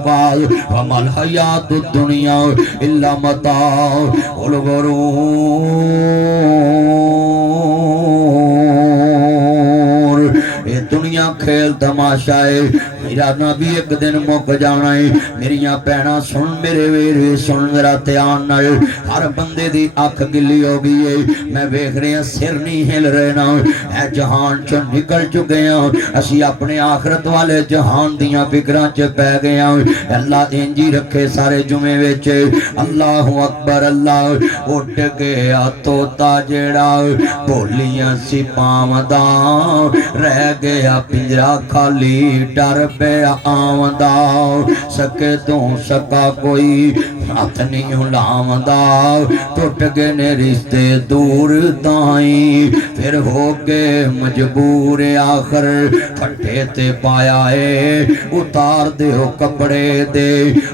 फाज वमल हयातु दुनिया इल्ला मताउल गुरूर। ये दुनिया खेल तमाशा है, मेरा नबी एक दिन मुक जाना है। मेरिया भैणा सुन, मेरे वीर सुन मेरा ध्यान नाल। हर बंदे दी अख गिली हो गई है, मैं वेख रहा सिर नहीं हिल रहे ना। ऐ जहान चो निकल चुके हैं, असी अपने आखरत वाले जहान दियां फिक्रां च पै गए हैं। अल्लाह इंजी रखे सारे जुमे विच अल्लाह अकबर अल्लाह। उठ गया तोता जेड़ा भोलियां सी पावदा, रह गया पिंजरा खाली डर पे आमदा। सके तू सका कोई हथ नहीं लावदा, टुट गए ने रिश्ते दूर दाई। फिर हो गए मजबूर आखर फट्टे ते पाया है। उतार दे कपड़े दे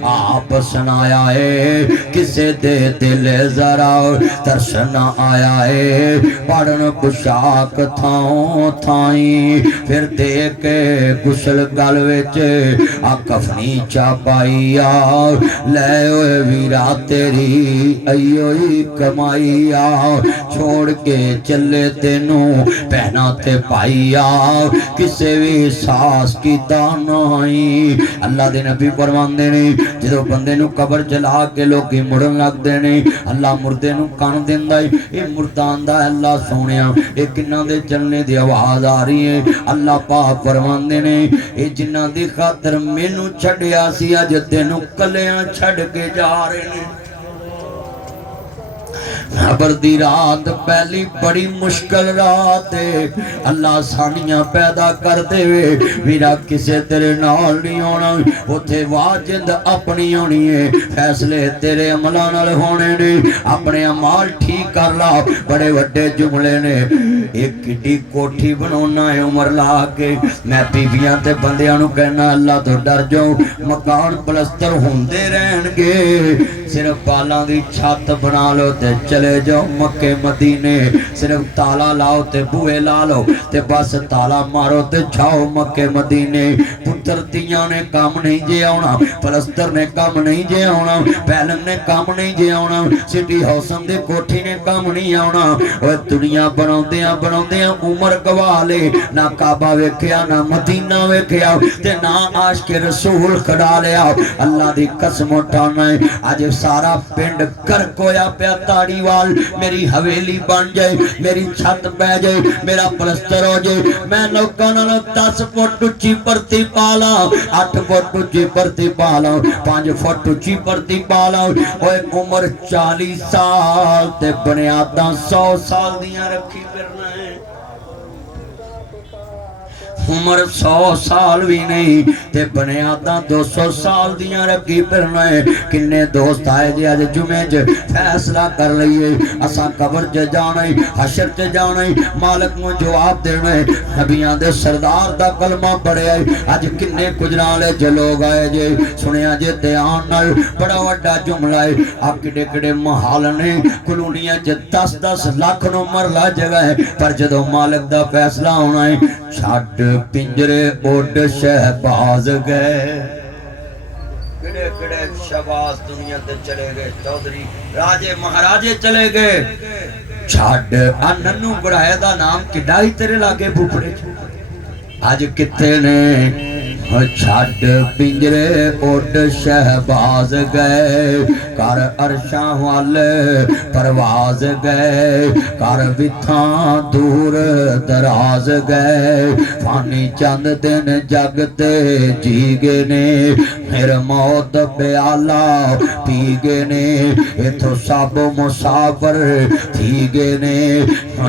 आप सुनाया है, किसे दे दिल जरा दर्शन आया है। पढ़न पोशाक थाओ थाई, फिर दे के गुसल गल विच आ कफनी चा पाईया। ले ओए वीरा तेरी अयो ही कमाईया, छोड़ के चले तेनू पहना ते पाईया। किसे भी सास की नहीं। अल्लाह दे नबी फरमांदे ने जो बंदे नू कबर जला के लोग मुड़न लगते ने, अल्लाह मुर्दे नू कन दिंदा है। ये मुर्दा आंदा अल्लाह सोनिया ये किन्ना दे चलने दी आवाज आ रही है। अल्लाह पाक फरमांदे ने ये जिन्ना दी खातर मैनू छड्डिया सी अज तेनू कलियां छड्ड के जा रहे ने। खबर दी रात पहली बड़ी मुश्किल रात है। अल्लाह सानियां पैदा कर दे वीरा, किसे तेरे नाल नहीं होना। उथे वाजिंद अपनी होनी है, फैसले तेरे अमलों नाल होने ने। अपने अमाल ठीक कर ला, बड़े वड्डे जुमले ने। एक किड्डी कोठी बनाना है उमर ला के। मैं बीबियां ते बंदियां नू कहना अल्लाह तो डर जाओ, मकान पलस्तर होंदे रहणगे, सिर्फ बालां दी छत बना लो ते चले जाओ मक्के मदीने। सिर्फ ताला लाओ ते बूहे ला लो ते बस ताला मारो ते जाओ मक्के मदीने। पुत्र तियां ने काम नहीं जे आना, पलस्तर ने काम नहीं जे आना, पैलन ने काम नहीं जे आना, सिटी हाउसन दे कोठी ने काम नहीं आना। और दुनिया बनाउंदियां बनाउंदियां उमर गवा ले, ना काबा वेख्या ना मदीना वेख्या ते ना आशिक रसूल खड़ा लिया। अल्लाह दी कसम उठाना है अज सारा पिंड गर्क होया पिया ताड़ी वाल। मेरी हवेली बन जाए, मेरी छत पै जाए, मेरा पलस्तर हो जाए, मैं लोगों नालों 10 फुट उच्ची परती पा ला, 8 फुट उच्ची परती पा ला, 5 फुट उच्ची परती पा ला। ओए उम्र 40 साल ते बुनियादां 100 साल दियां रखी फिरना है। उम्र 100 साल भी नहीं ते बुनियादां 200 साल दियां रखी फिरना है। किन्ने दोस्त आए जे अज जुमे च फैसला कर लईए असां कबर च जाना है, हशर च जाना है, मालिक नूं जवाब देना है। नबियां दे सरदार दा कलमा पढ़िया है। अज किन्ने गुजराले च लोग आए जे, सुनिया जे ध्यान नाल, बड़ा वड्डा जुमला है। आ किडे किडे महाल ने, कलोनियां च 10-10 लाख नूं मरला जगह है, पर जदों मालिक दा फैसला होना है छड्ड पिंजरे उड शहबाज गए। किड़े किड़े शहबाज दुनिया ते चले गए, चौधरी राजे महाराजे चले गए। छड्ड आ नन्नू बुढ़ाए दा नाम किड्डा ही तेरे लागे फुफड़े अज किथे ने। छड्ड पिंजरे उड शहबाज गए, कर अरशां वाल परवाज गए, कर विथां दूर दराज गए। फानी चंद दिन जगते जी गए ने, फिर मौत प्याला पी गए ने। इथों सब मुसाफर थी गए ने,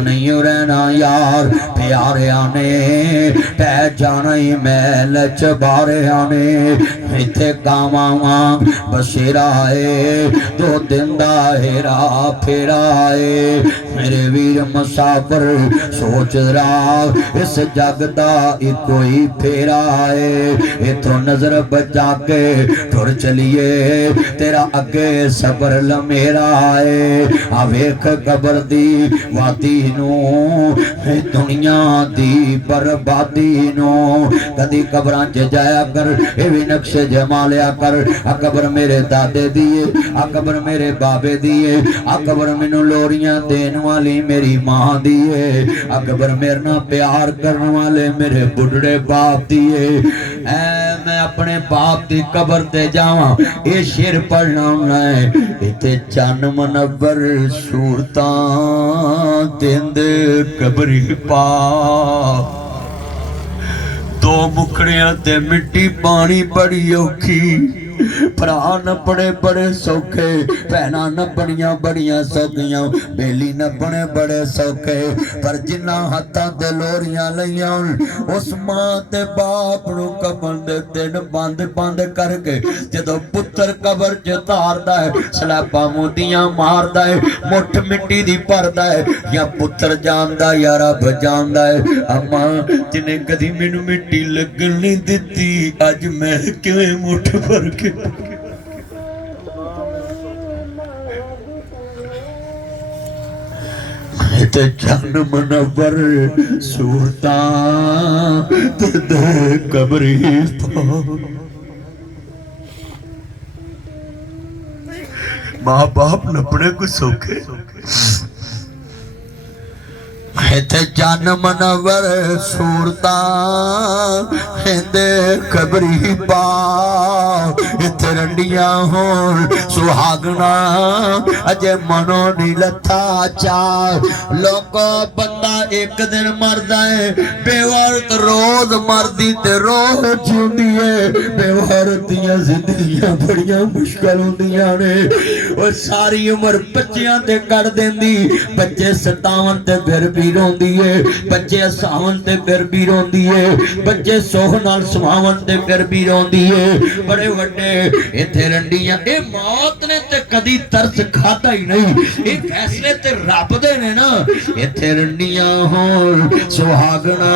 नहीं रहना यार प्यारिया ने, पै जाना ही महल च बारिया ने। इथे गावां बसेरा है, 2 दिन दा हेरा फेरा है। मेरे वीर मुसाफर सोच रहा इस जग दा इको ही फेरा है। इथों नजर बचा के टुर चलिए, तेरा अगे सबर लमेरा है। आ वेख कबर दी वादी नू, दुनिया दी बर्बादी नू। कदी कबरां च जाया कर, ये भी नक्शे च जमा लिया कर। आ कबर मेरे दादे दी है, आ कबर मेरे बाबे दी है, आ कबर मैनू लोरियां देन वाली मेरी मां दी है, आ कबर मेरे नाल प्यार करने वाले मेरे बुढ़ड़े बाप दी है। ऐ मैं अपने बाप दी कबर ते जावां, ये शेर पढ़ना है। इत्थे चन मनवर सूरतां देंदे कबरी पा, दो मुखड़ियां ते मिट्टी पानी बड़ी औखी, भरा नपने बड़े सौखे, भैना नपनियां बड़ियां सौखियां, बेली नपने बड़े सौखे। पर जिन्ना हत्थां ते लोरियां लईयां उस मां ते बाप नूं कफन दे दिन बंद बंद करके जदों पुत्तर कबर च तारदा है, सलापा मोदियां मारदा है, मुठ मिट्टी दी भरदा है, या पुत्तर जानदा या रब जानदा है। अम्मा जिन्हें कदी मैनू मिट्टी लगन नहीं दित्ती, अज मैं किवें मुठ भर के ते चन मनवर सूरतां ते कबरी पा। मां बाप नपने को सौखे, इत्थे चन मनवर सूरतां दे कबरी पा। इत्थे रंडियां होण सुहागना अजे मनो नी लथा चा। लोको बंदा एक दिन मरदा है, बेवारत रोज मरदी ते रोज जिंदी है। बेवारत दियां जिंदगियां बड़ियां मुश्किल हुंदियां ने, और सारी उम्र बच्चियां ते कट देंदी। बच्चे सतावन ते फिर भी रोंदी है, बच्चे हसावन ते फिर भी रोंदी है, बच्चे सोह नाल सुहावन ते फिर भी रोंदी है। बड़े वड्डे इत्थे रंडियां, ए मौत ने ते कदी तरस खाता ही नहीं, ये फैसले ते रब दे ने ना। इत्थे रंडियां होण सुहागना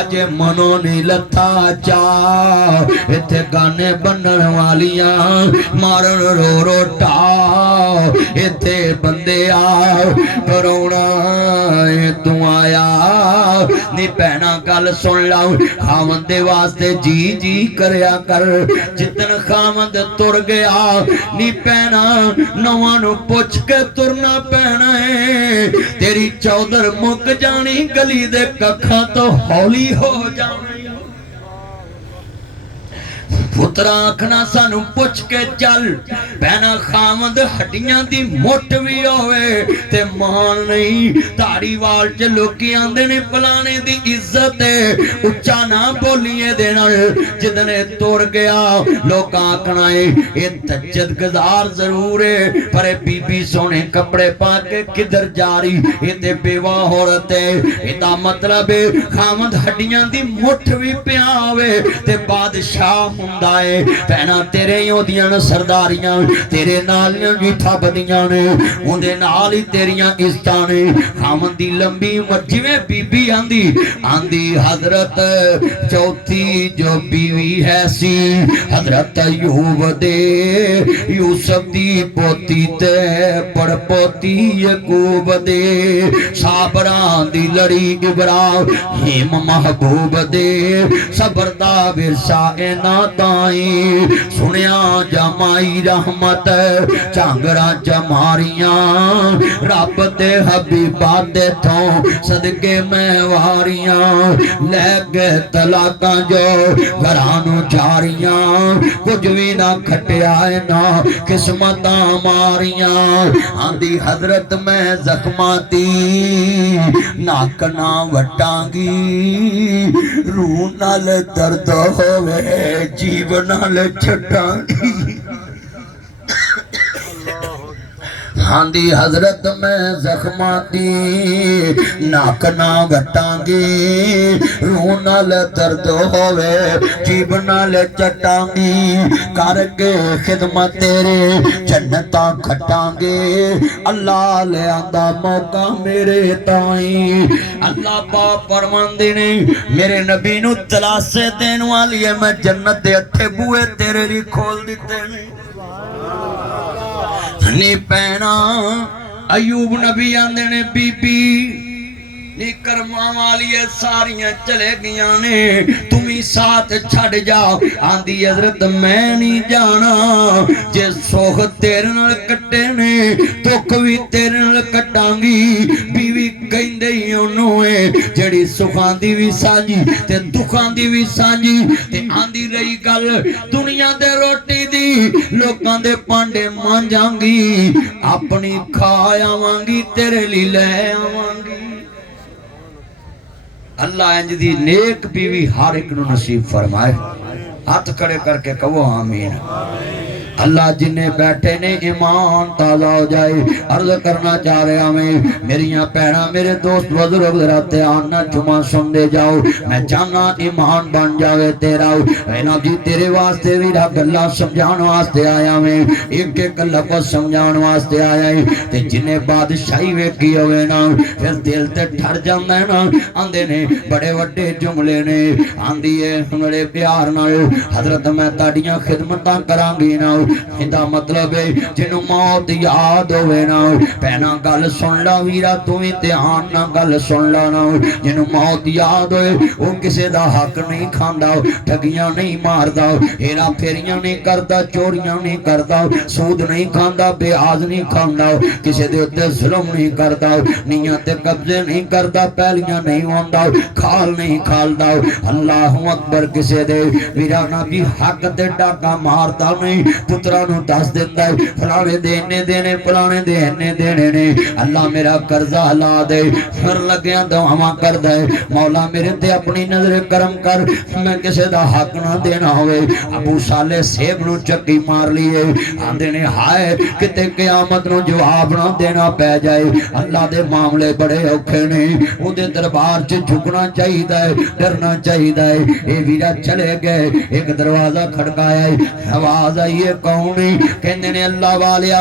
अजे मनो नी लथा चा। इत्थे गाने बनन वालियां मारन रो रो टा। इत्थे बंदे आ करोना तू आया नी भैना गल सुन ला। खावंद दे वास्ते जी जी करया कर। जिदन खावंद तुर गया नी भैना नौवां नू पुछ के तुरना पैना है। तेरी चौधर मुक जानी, गली दे कखां तो हौली हो जानी। पुत्रा आखना सानू पुछ के चल, भैना खावंद हड्डियां दी मुठ भी होवे ते मान नहीं। धारीवाल च लोकी आंदे ने फलाने दी इज्जत है, उच्चा ना बोलिए दे नाल। जिदने तुर गया लोक आखना है ये तज्जत गुजार जरूर है, पर बीबी सोने कपड़े पा के किधर जा रही, ये ते बेवा औरत है। इदा मतलब है खावंद हड्डियां दी मुठ भी पिया होवे ते बादशाह हुंदा। भैना तेरे ही ओदियां सरदारियां, तेरे नाल ही ठबदियां ने, उहदे नाल ही तेरियां इज्जतां ने। खावंद दी लंबी उम्र जिवें बीबी आंदी आंदी हजरत चौथी जो बीवी है सी हजरत अयूब दे, यूसुफ दी पोती ते पड़पोती यकूब दे, साबरां दी लड़ी इब्राहिम महबूब दे, सबर दा विरसा इना सुनिया जमाई रहमत झांगरा जमारियां। रब दे हबीबा दे तो सदके मैं वारियां, लैके तलाकां जो घरां नू जारियां। कुछ भी ना खटिया ना किस्मतां मारियां। आंदी हजरत मैं जख्मां दी नक ना वटांगी, रूह नाल दर्द होवे जीवन नाल छटांगी। आंदी हजरत मैं जख्मां दी नक ना वटांगी, रूह नाल दर्द होवे जीवन नाल चटांगी। करके खिदमत तेरे जन्नतां खटांगे, अल्लाह ले आंदा मौका मेरे ताई। अल्लाह पाक फरमांदे ने मेरे नबी नू तलाशे देन वाली है, मैं जन्नत दे अठे बूहे तेरे लिए खोल दिते ने। नी पैना अयूब नबी आंदे ने बीबी नी कर्मा वालिए सारियां चले गया ने तुम ही साथ छड़ जाओ। आंदी हजरत मैं नहीं जाना जे सुख तेरे नाल कट्टे ने दुख भी तेरे नाल कटांगी। बीवी कहंदे ही ओनू है जड़ी सुखां दी भी सांझी ते दुखां दी भी सांझी। ते आंदी रही गल दुनिया दे रोटी दी लोकां दे भांडे मांजांगी अपनी खा आवांगी तेरे लिए ले आवांगी। अल्लाह इंज दी नेक बीवी हर एक नूं नसीब फरमाए। हाथ खड़े करके कहो आमीन। अल्लाह जिन्हें बैठे ने ईमान ताजा हो जाए। अर्ज करना चाह रहा मैं मेरिया भैना मेरे दोस्त बुजुर्ग जरा ध्यान ना जुमा सुनते जाओ। मैं चाहना ईमान बन जाए तेरा। ना जी तेरे वास्ते भी गल्ला समझाने वास्ते आया मैं एक एक गल को समझाने वास्ते आया है। ते जिन्हें बादशाही वेखी होवे ना फिर दिल ते ठर जांदा है ना। आंदे ने बड़े वड्डे जुमले ने आंदी है बड़े प्यार नाल हजरत मैं ताड़ियां खिदमतां करांगी ना। इहदा मतलब है जिन्हों मौत याद होवे ना भैना गल सुन ला वीरा तू भी ध्यान ना गल सुन ला ना। जिन्हों मौत याद होए वो किसी का हक नहीं खांदा ठगियां नहीं मारदा हेरा फेरियां नहीं करता चोरियां नहीं करता सूद नहीं खाता ब्याज नहीं खाता किसी के उत्ते जुल्म नहीं करता नीयां ते कब्जे नहीं करता पहलियां नहीं होंदा खाल नहीं खालदा। अल्लाहु अकबर किसी दे वीरा ना भी हक ते डाका मारदा नहीं पुत्रा नूं दस दिंदा है फलाने दे इन्ने देने फलाने दे इन्ने देने ने। अल्लाह मेरा कर्जा हला दे फिर लग्या दुआवां करदा है मौला मेरे ते अपनी नजर करम कर मैं किसी दा हक ना देना होवे। अबू साले सेब नूं चक्की मार लिए आंदे ने हाय किते क़यामत नूं जवाब ना देना पै जाए। अल्लाह दे मामले बड़े औखे ने उहदे दरबार च झुकना चाहिए डरना चाहिए। ये वीरा चले गए एक दरवाजा खड़काया आवाज आई है कौन कहंदे ने अल्लाह वालिया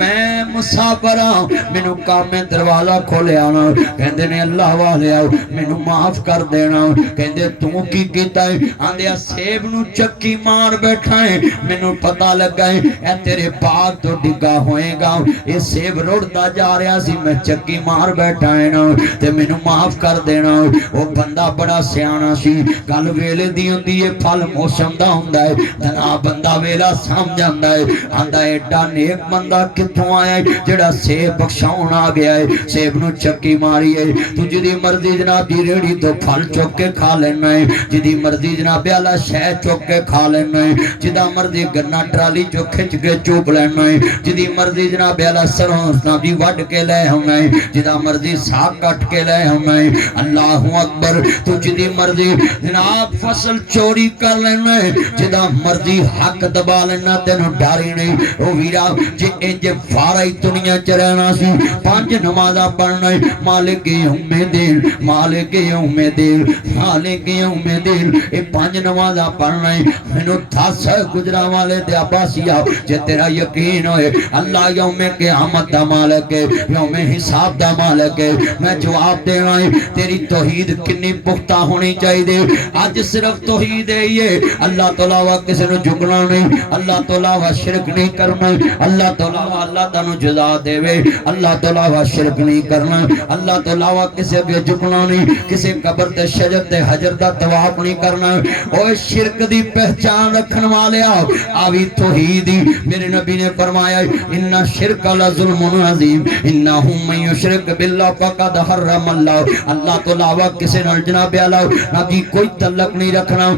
मैं मुसाफिर हां मैनू काम में दरवाजा खोलिया ना। कहंदे ने अल्लाह वालिया मैनू माफ कर देना। कहंदे तू की कीता है आंदे सेब नू चक्की मार बैठा है मैनू पता लगा है ए तेरे बाग तो डिगा होएगा ये सेब रुड़दा जा रहा सी मैं चक्की मार बैठा है ना ते मैनू माफ कर देना। वो बंदा बड़ा सियाना सी गल वेले दी हुंदी है फल मौसम दा हुंदा है तना बंदा वेला समझ जांदा है आंदा एडा नेक बंदा कित्थों आया है जेड़ा सेब बख्शाउण आ गया है सेब नू चक्की मारी है। तू जिदी मर्जी जनाब दी रेड़ी तो फल चुक के खा लेना है जिदी मर्जी जनाब आला शह चुक के खा लेना है जिदा मर्जी गन्ना ट्राली चो खिंच के चुप लेना है जिदी मर्जी जनाब आला सरों जनाब जी वड के ले आउना है जिदा मर्जी साग कट के ले आउना है। अल्लाहु अकबर तू जिदी मर्जी जनाब फसल चोरी कर लेना है जिदा मर्जी हक दबा लेना तेन डर ही नहीं। ओ वीरा जे इंज फारा ही दुनिया च रहना सी पांच नमाज़ा पढ़ना है मालिक यौमिद्दीन मालिक यौमिद्दीन मालिक यौमिद्दीन ये पांच नमाज़ा पढ़ना है। मैनू दस गुजरा वाले ते अब्बासिया जे तेरा यकीन होए अल्लाह यौमे क़यामत दा मालिक है यौमे हिसाब दा मालिक है मैं जवाब देना है तेरी तौहीद कितनी पुख्ता होनी चाहिए। आज सिर्फ तौहीद है ये अल्लाह तो अलावा किसी ने झुकना नहीं अल्लाह तो अलावा शिरक नहीं करना अल्लाह तो अलावा अल्लाह तानू जज़ा देवे अल्लाह तो अलावा शिरक नहीं करना अल्लाह तो अलावा किसी अगे झुकना नहीं किसी कब्र ते शजर ते हजर दा तवाफ नहीं करना। ओए शिरक दी पहचान रखने वाले आवी तौहीद ही मेरे नबी ने फरमाया इन्ना शिरक ला ज़ुल्मुन अज़ीम इन्नहु मन युशरिक बिल्लाह फक़द हर्रम अल्लाह अल्लाह तो अलावा किसी नाल जनाब आला नबी कोई तल्लक नहीं रखना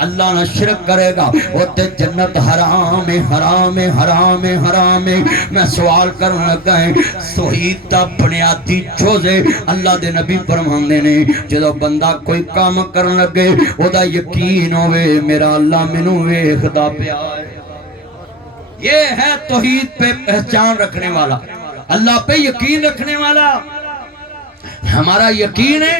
अल्लाह ना शिरक करेगा वो ते जन्नत हराम है हराम है हराम है हराम है। मैं सवाल करने लगा है तौहीद दा बुनियादी जोजे अल्लाह दे नबी फरमांदे ने जदों बंदा कोई काम करन लगे ओदा यकीन होवे मेरा अल्लाह मैनू वेखदा पिया है। ये है तौहीद पे पहचान रखने वाला अल्लाह पे यकीन रखने वाला। हमारा यकीन है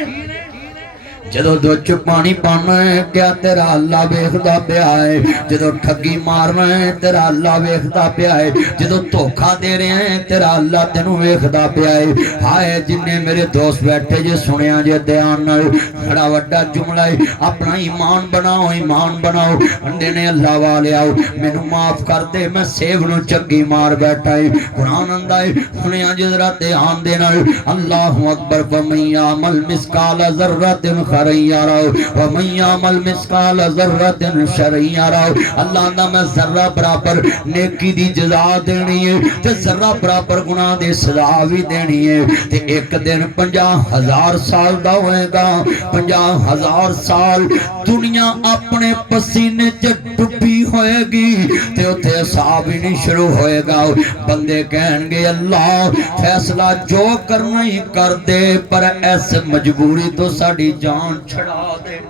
जदों दुध च पानी पाना है क्या तेरा अल्लाह वेखदा पिया है, जदों ठगी मारना है तेरा अल्लाह वेखदा पिया है, जदों धोखा दे रहे हैं तेरा अल्लाह तेनू वेखदा पिया है। हाय जिन्ने मेरे दोस्त बैठे जे सुनिया जे ध्यान नाल, बड़ा वड्डा जुमला है, अपना ईमान बनाओ, ईमान बनाओ। अंदे ने अल्लाह वाले आओ मैनू माफ कर दे, मैं सेब नू चक्की मार बैठा है। कुरान आंदा है सुनिया जे जरा ध्यान दे नाल, अल्लाहु अकबर वमय्यामल मिसकाल ज़र्रतिन खैरयरा वमय्यामल मिसकाल ज़र्रतिन शरयरा। अल्लाह दा मैं जर्रा बराबर नेकी दी जज़ा देनी है ते जर्रा बराबर गुनाह दी सज़ा भी देनी है। ते एक दिन 50,000 साल दा होएगा, 50,000 साल दुनिया अपने पसीने च डुबी होएगी ते उत्थे हिसाब ही नहीं शुरू होएगा। बंदे कहणगे अल्लाह फैसला जो करना ही कर दे, पर ऐसे मजबूरी तो साड़ी जान छड़ा दे।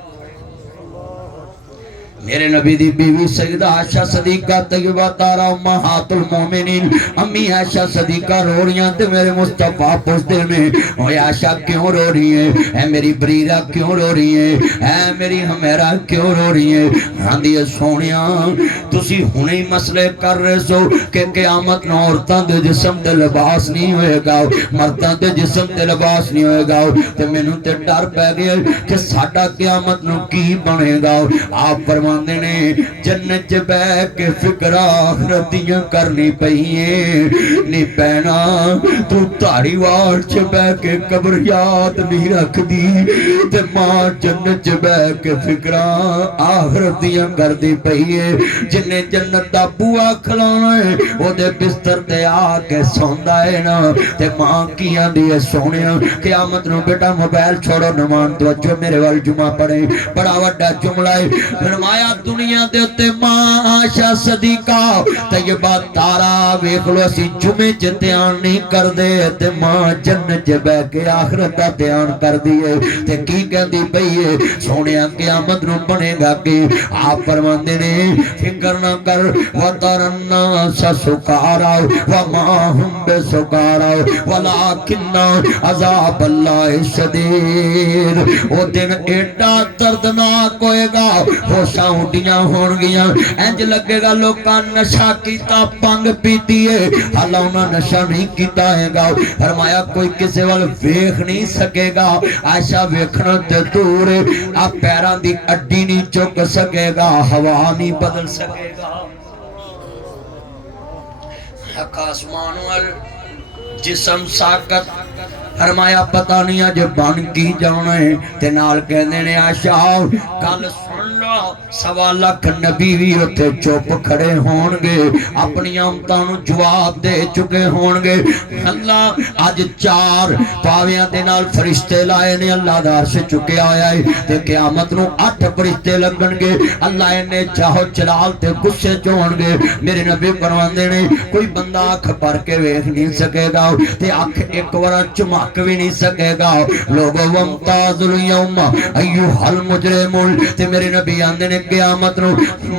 मेरे नबी दी बीवी सैयदा आयशा सदीका तय्यबा तारा उम्महातुल मोमिनीन अम्मी आयशा सदीका रो रही हैं ते मेरे मुस्तफा पूछदे ने ओए आयशा क्यों रो रही है, ऐ मेरी बरीरा क्यों रो रही है, ऐ मेरी हमेरा क्यों रो रही है। आंदी है सोनिया तुसी हुणे ही मसले कर रहे सो कि क़यामत नूं औरतां दे जिस्म ते लिबास नहीं होएगा, मर्दां दे जिस्म ते लिबास नहीं होएगा। ते मैनूं ते डर पै गया कि साडा क़यामत नूं की बनेगा। आप फरमा ने जन्नत च बह के फिक्र आखिरत दियां करनी पईए नी पैना, तू धारीवाल च बह के कब्र याद नहीं रखदी ते मां जन्नत च बह के फिक्र आखिरत दियां करदी पईए। जिन्ने जन्नत दा बुआ खलाना है ओदे बिस्तर ते आके सौंदा है ना, ते मां की आंदी है सोहणिया क़यामत नूं बेटा मोबाइल छोड़ो नमान तवज्जो मेरे वाल जुमा पढ़े। बड़ा वड्डा जुमला है फरमाया दुनिया दे उत्ते मां आयशा सदीका तय्यबा तारा वेख लो असी जुमे च ध्यान नहीं करदे ते मां जन्नत च बैठ के आखिरत दा ध्यान करदी है। ते की कहंदी पई है सोहणिया क़यामत नूं बनेगा कि आप फरमांदे ने फिक्र ना कर वतरन्ना ससुकारा व माहुम बेसुकारा वलाकिन्ना अज़ाब अल्लाह शदीद। ओ दिन एडा दर्दनाक होएगा, होशां उड्डियां होणगियां, इंज लगेगा लोकां नशा कीता भंग पीती है हालां उन्हां नशा नहीं कीता हैगा। फरमाया कोई किसे वाल वेख नहीं सकेगा, आयशा वेखना ते दूर आ पैरां दी अड्डी नहीं चुक सकेगा, हवा नहीं बदल सकेगा। हक आसमान वाल जिस्म साकत फरमाया पता नहीं अज बन की जाना है। ते नाल कहंदे ने आयशा कल सुन लो 1.25 लाख नबी भी उत्थे चुप खड़े होणगे, अपनी आमतां नूं जवाब दे चुके होणगे। अल्लाह अज 4 पावियां दे नाल फरिश्ते लाए ने, अल्लाह दा अर्श चुकिया होया है ते क़यामत नूं 8 फरिश्ते लगणगे। अल्लाह इन्ने चाहो जलाल ते गुस्से च होणगे। मेरे नबी फरमांदे ने कोई बंदा अख भर के वेख नहीं सकेगा ते अख एक बार चुमा भी नहीं सकेगा। लोगों वमताजुल यौम अय्युहल मुजरिमुल ते मेरे नबी आंदे ने क़यामत नूं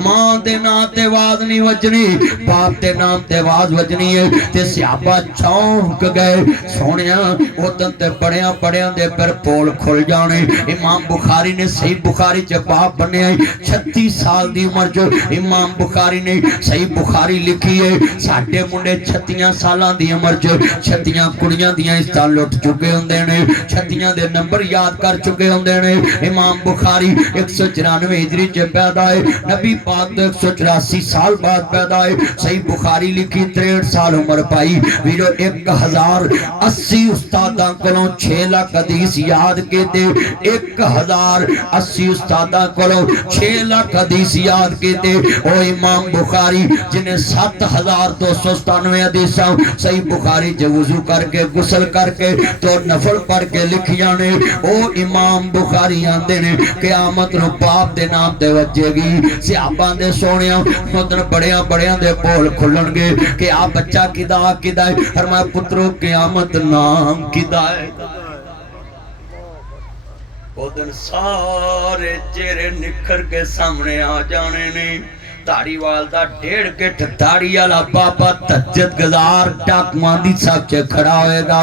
मां दे नाम ते आवाज नहीं वजनी, बाप दे नाम ते आवाज वजनी है। ते सियापा चौंक गए सोहणिया उदन ते बड़ियां बड़ियां दे पर पोल खुल जाने। इमाम बुखारी ने सही बुखारी च बाप बन्या 36 साल दी उम्र च इमाम बुखारी ने सही बुखारी लिखी है। साडे मुंडे 36 सालां दी उम्र च 36 कुड़ियां दियां इज्जतां लुट चुके होंदे ने, 36 दे नंबर याद कर चुके होंदे ने। इमाम बुखारी 194 हिजरी च पैदा है, नबी पाक तो 184 साल बाद पैदा है। सही बुखारी लिखी 63 साल उम्र पाई वीरो 1080 उस्तादां कोलों 6 लाख हदीस याद कीते, 1080 उस्तादां कोलों 6 लाख हदीस याद कीते। ओ इमाम बुखारी जिन्हें 7297 हदीसां सही बुखारी च वुजू करके गुसल करके तो नफल पढ़ के लिखिया ने। ओ इमाम बुखारी आंदे ने क़यामत नूं बाप दे नाम ते वजेगी। सियापां दे सोहणिया उदन बड़ियां बड़ियां दे पोल खुलणगे कि आ बच्चा किदा किदा है। फरमाया पुत्रो क़यामत नाम किदा है। उदन सारे चेहरे निखर के सामने आ जाने ने। धारीवाल दा 1.5 गिठ दाड़ी वाला बाबा तज्जत गजार डाकुआं दी सब च खड़ा होएगा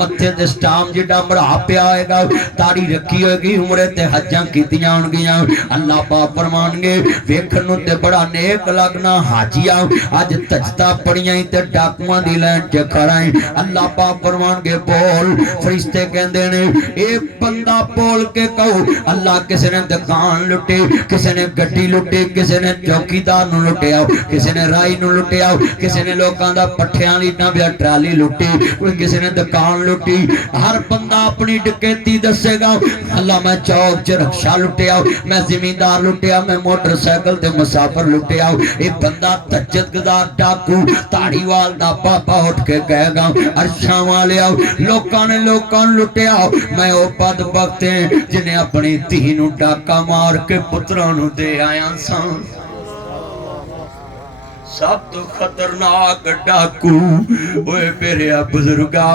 मत्थे ते स्टाम जिड्डा मड़ा पिया होएगा दाड़ी रखी होएगी उमरे ते हज्जां कीतियां होणगियां अल्लाह पाक फरमाणगे वेखण नूं ते बड़ा नेक लगना हाजिया अज तजता पड़ियां ते डाकुआं दी लाइन च खड़ा है अल्लाह पाक फरमाणगे बोल फरिश्ते कहंदे ने एक बंदा बोल के कहो अल्लाह किसी ने दुकान लुटे किसी ने गड्डी लुटे किसी ने चौकी लुटिया किसी ने राई लुटिया किसी ने लोगों का पट्ठियां दी ट्राली लुटी कोई किसी ने दुकान लुटी हर बंदा अपनी डकैती दसेगा अल्लाह मैं चौक च रक्षा लुटिया मैं जिमींदार लुटिया मैं मोटरसाइकिल ते मुसाफिर लुटिया ये बंदा तज्जत गजार डाकू धारीवाल दा पापा उठ के कहेगा अरशा वाले लोगों ने लुटिया मैं वो बदबख्त जिन्हें अपनी धी नूं डाका मार के पुत्रां नूं दे आया सा सब तो खतरनाक डाकू ओए मेरे बुजुर्गा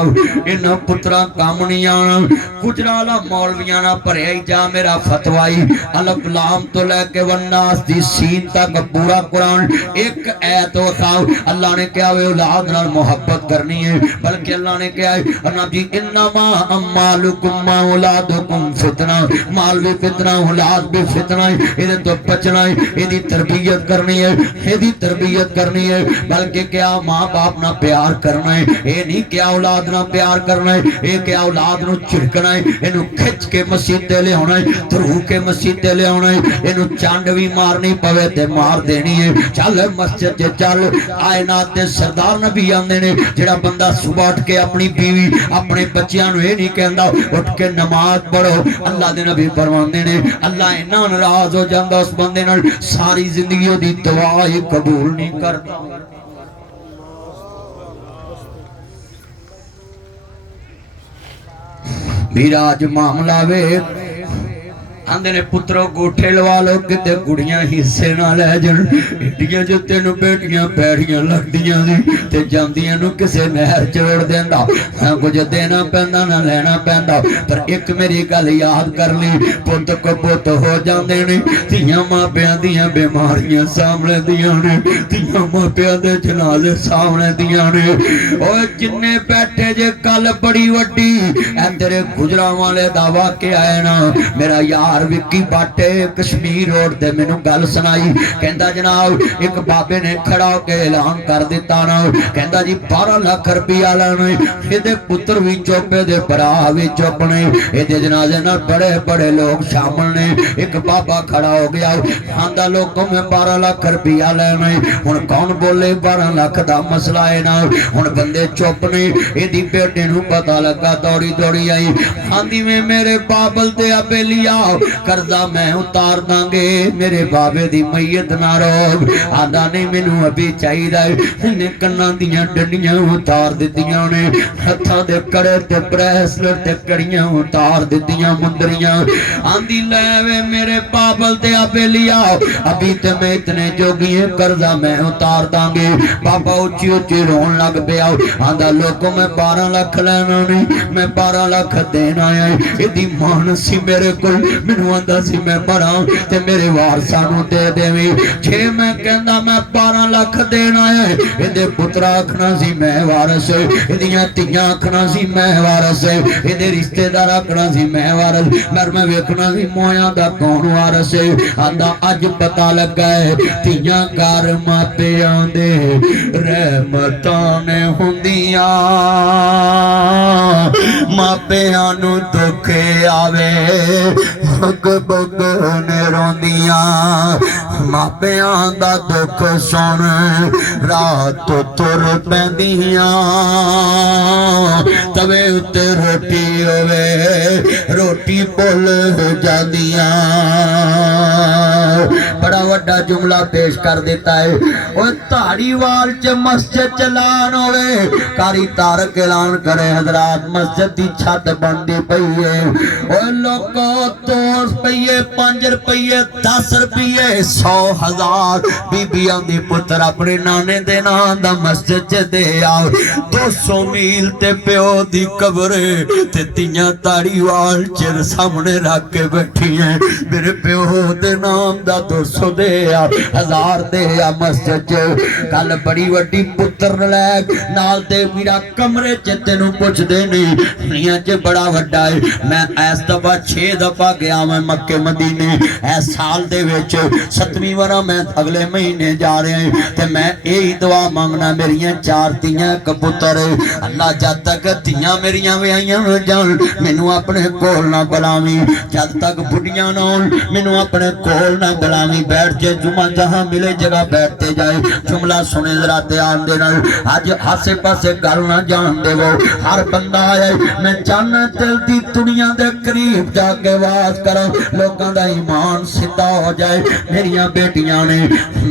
इन्हां पुत्रा काम नहीं आना गुजराला मौलवियां ना भरिया ही जा मेरा फतवाई अलफ लाम तो लेके वन्नास दी सीन तक पूरा कुरान एक ऐत खाओ अल्लाह ने कहा वे औलाद नाल मोहब्बत करनी है बल्कि अल्लाह ने कहा है ना जी इन्नमा अम्मालुकुम व औलादुकुम फितना माल भी फितना औलाद भी फितना है इहदे तो बचना है इहदी तरबियत करनी है इहदी तरबियत करनी है बल्कि क्या मां बाप ना प्यार करना है ये नहीं क्या औलाद ना प्यार करना है ये क्या औलाद नु झिड़कना है इनु खिच के मसीते ले आना है धरू के मसीते ले आना है इनु चंड भी मारनी पवे ते मार देनी है चल मस्जिद च चल आयनात दे सरदार नबी आंदे ने जेड़ा बंदा सुबह उठ के अपनी बीवी अपने बच्चों नु ये नहीं कहंदा उठ के नमाज पढ़ो अल्लाह दे नबी फरमांदे ने अल्लाह इन्ना नाराज हो जांदा उस बंदे नाल सारी जिंदगी ओदी दुआ ही कबूल नहीं करता विराज मामला वे आंदे ने पुत्रो गोठे लवा लो किते कुड़ियां हिस्से ना ले जान एडियां जो तेनू बेटियां पैड़ियां लगदियां सी ते जांदियां नु किसे नहर छोड़ देंदा ना कुछ देना पैंदा ना लेना पैंदा पर एक मेरी गल याद कर ली पुत को पुत हो जांदे ने धीयां मापियां दियां बीमारियां सामने दियां ने धीयां मापियां दे जनाजे सामने दियां ने ओए जिन्ने बैठे जे कल बड़ी वड्डी ऐ तेरे गुजरां वाले दा वाकया है ना मेरा यार विक्की बाटे कश्मीर रोड ते मैनू गल सुनाई कहंदा जनाब एक बाबे ने खड़ा होके ऐलान कर दिता ना कहंदा जी 12 लाख रुपया लेना इहदे पुत्र भी चुप इहदे भरा भी चुप ने इहदे जनाजे नाल बड़े बड़े लोग शामिल ने एक बाबा खड़ा हो गया आंदा लोगों में 12 लाख रुपया लेना हुण कौन बोले 12 लाख दा मसला है ना हुण बंदे चुप ने इहदी बेटे नू पता लगा दौड़ी दौड़ी आई आंदी में मेरे बाबल ते अबेलिया कर्जा मैं उतार दांगे मेरे बाबे दी मैयत ना रोक आदा नहीं मैनू अभी चाहिए ने कन्ना दियां डंडियां उतार दित्तियां ने हत्थां दे कड़े ते ब्रेसलेट ते कड़ियां उतार दित्तियां मुंदरियां आंदी ले वे मेरे बाबल ते अबेलिया अभी ते मैं इतने जोगी है कर्जा मैं उतार दांगे बाबा उच्ची उच्ची रोन लग पिया आंदा लोगों मैं 12 लाख लेना नहीं मैं 12 लाख देना है इहदी मान सी मेरे कोल मैनू आंदा सी मैं भरा ते मेरे वारसां नू दे देवीं जे मैं कहंदा मैं 12 लाख देना है इहदे पुत्रा आखना सी मैं वारस इहदियां धीयां आखना सी मैं वारस इहदे रिश्तेदार आखना सी मैं वारस पर मैं वेखना सी मोयां दा कौन वारस आंदा अज पता लगा है धीयां घर मापियां दे रहमतां ने हुंदियां मापियां नू दुख आवे बग ने रोंदियां मापियां दा दुख सुन रात तुर पैंदियां तवे उत्ते रोटी होवे रोटी भुल जांदियां बड़ा वड्डा जुमला पेश कर देता है और धारीवाल च मस्जिद चलान होवे कारी तारक ऐलान करे हजरात मस्जिद दी छत बनदी पई है और लोगों 2 रुपये 5 रुपये 10 रुपये 100,000 बीबियां दी पुत्र अपने नाने दे नाम दा मस्जिद च दे आओ 200 मील ते प्यो दी कब्र ते तियां धारीवाल च सामने रख के बैठी है मेरे प्यो दे नाम दा 200 500 दे आ 1000 दे आ मस्जिद च कल बड़ी वड्डी पुत्र लै नाल ते मेरा कमरे च तेनू पुछदे नहीं दुनिया च बड़ा वड्डा है। मैं इस दफा 6 दफा गया मैं मक्के मदीने इस साल दे विच 7वीं वारा मैं अगले महीने जा रहा हूं ते मैं यही दुआ मंगना मेरियां 4 धीआं कबूतर अल्लाह जद तक धीआं मेरियां विआहियां हो जान मैनू अपने कोल ना बुलावी जद तक बुढ़ियां ना होन मैनू अपने कोल ना बुलावी बैठ जे जुमा जहां मिले जगह बैठते जाए जुमला सुने जरा ध्यान दे नाल अज आसे पासे गल ना जान देवो हर बंदा आए मैं चाहना दिल दी दुनिया दे करीब जाके वास करा लोगों दा ईमान सीधा हो जाए मेरियां बेटियां ने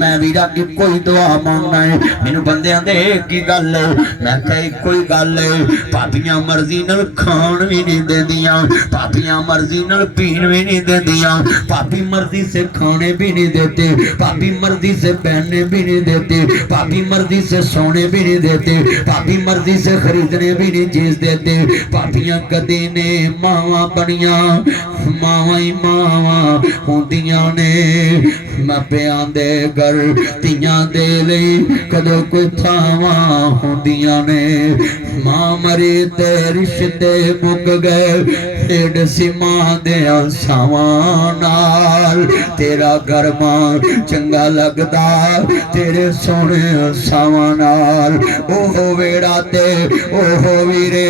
मैं वीरा की कोई दुआ मांगना है मैनू बंदियां दे की गल है मैं कही कोई गल है भाबियां मर्जी नाल खान भी नहीं देंदियां भाबियां मर्जी नाल पीन भी नहीं देंदियां भाभी मर्जी से खाने भी नहीं देते भाभी मर्जी से पहनने भी नहीं देते भाभी मर्जी से सोने भी नहीं देते भाभी मर्जी से खरीदने भी नहीं चीज देते भाभियां कदी ने मावां बनियां मावां ही मावां होंदियां ने मापियां दे घर धीआं दे लई कदों कोई थावां होंदियां ने मां मरी ते रिश्ते मुक गए ढेड सी मां दे सावां नाल तेरा घर मां चंगा लगदा तेरे सोने सावां नाल ओहो वेड़ा ते ओहो वीरे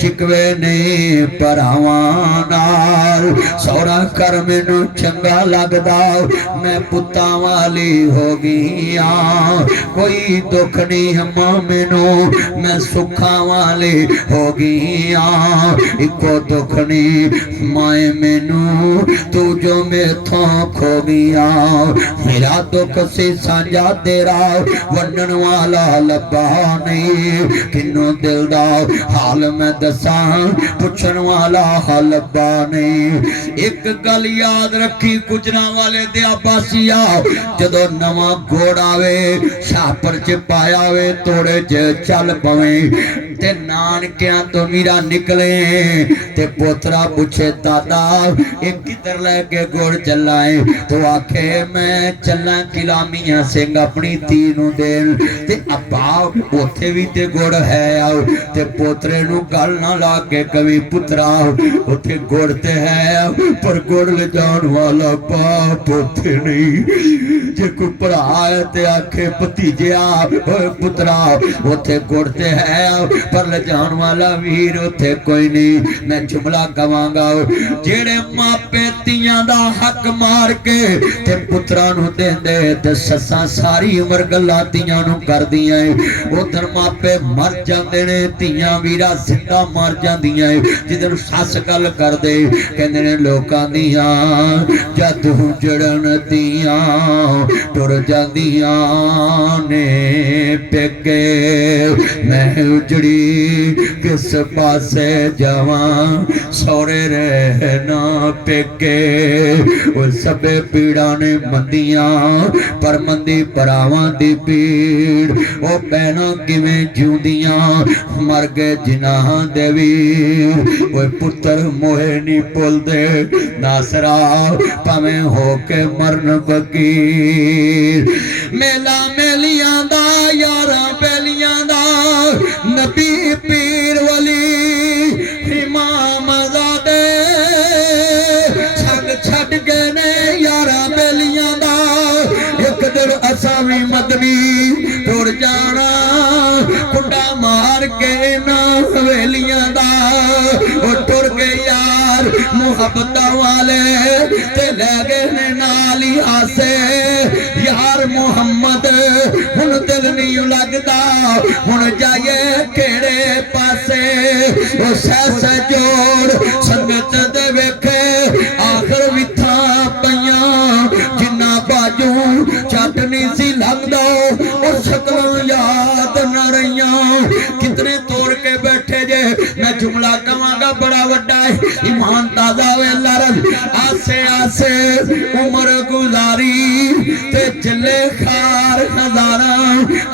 शिकवे नहीं भरावां नाल सौरा कर मैनू चंगा लगदा मैं पुत्तां वाली हो गई कोई दुख नहीं अम्मा मैनू मैं सुखा वाली हो गई इको दुख नहीं माए मैनू तू जो मेथों खो गया मेरा दुख से साझा तेरा वंडन वाला लब्बा नहीं किन्नू दिल दा हाल मैं दसा पुछन वाला हाल लब्बा नहीं एक गल याद रखी गुजरा वाले दे आबासिया जदों नवा घोड़ आवे छापर च पाया वे तोड़े च चल पवे ते नानकियां तो मीरा निकले ते पोतरा पूछे दादा ये किधर लेके घोड़ चला है तो आखे मैं चलना किला मियां सिंह अपनी धी नू देन ते अब्बा उथे भी ते घोड़ है आओ ते पोतरे नू गल ना ला के कभी पुत्रा उथे घोड़ ते है पर घोड़ ले जान वाला बाप उथे नहीं जे कोई भरा है ते आखे भतीजिया पुत्रा उथे घोड़ ते है पर ले जान वाला वीर उथे कोई नहीं मैं जुमला कवांगा जेड़े मापे तियां दा हक मार के ते पुत्रा नू देंदे ते सस्सां सारी उम्र गल्लां तियां नू करदियां उधर मापे मर जांदे ने तियां वीरा जिंदा मर जांदियां जिधर सस गल करदे कहंदे ने लोकां दियां जद जड़न दियां टुर जांदियां ने पेके मैं उजड़ी किस पासे जावां सौरे रहना पेके वो सबे पीड़ा ने मंदियां पर मंदी भरावां दी पीड़ वो भैनां किवें जिउंदियां मर गए जिन्हां दे वीर वो पुत्र मोहे नहीं भुलदे नासरा भावें हो के मरन फकीर मेला मेलियां दा यारां बेलियां दा नबी पीर वली इमाम ज़ादे संग छड़ गए ने यारा बेलियां दा एक दिन असां भी मदनी टुर जाना कुंडा मार के ना हवेलियां दा ओ टुर गए यार मुहब्बत वाले ते ले गए ने नाल ही आसे यार मुहम्मद हुन दिल नहीं लगदा हुन जाइए केड़े पासे ओ सस जोड़ संगत दे वेखे आखिर विथा पईयां जिन्ना बाजू चटनी सी लगदा ओ शकलों याद न रहियां कितने तोड़ के बैठे जे मैं जुमला कवांगा बड़ा वड्डा है ईमान ताजा वे लरज आसे आसे उम्र गुजारी ते चले खार हजारा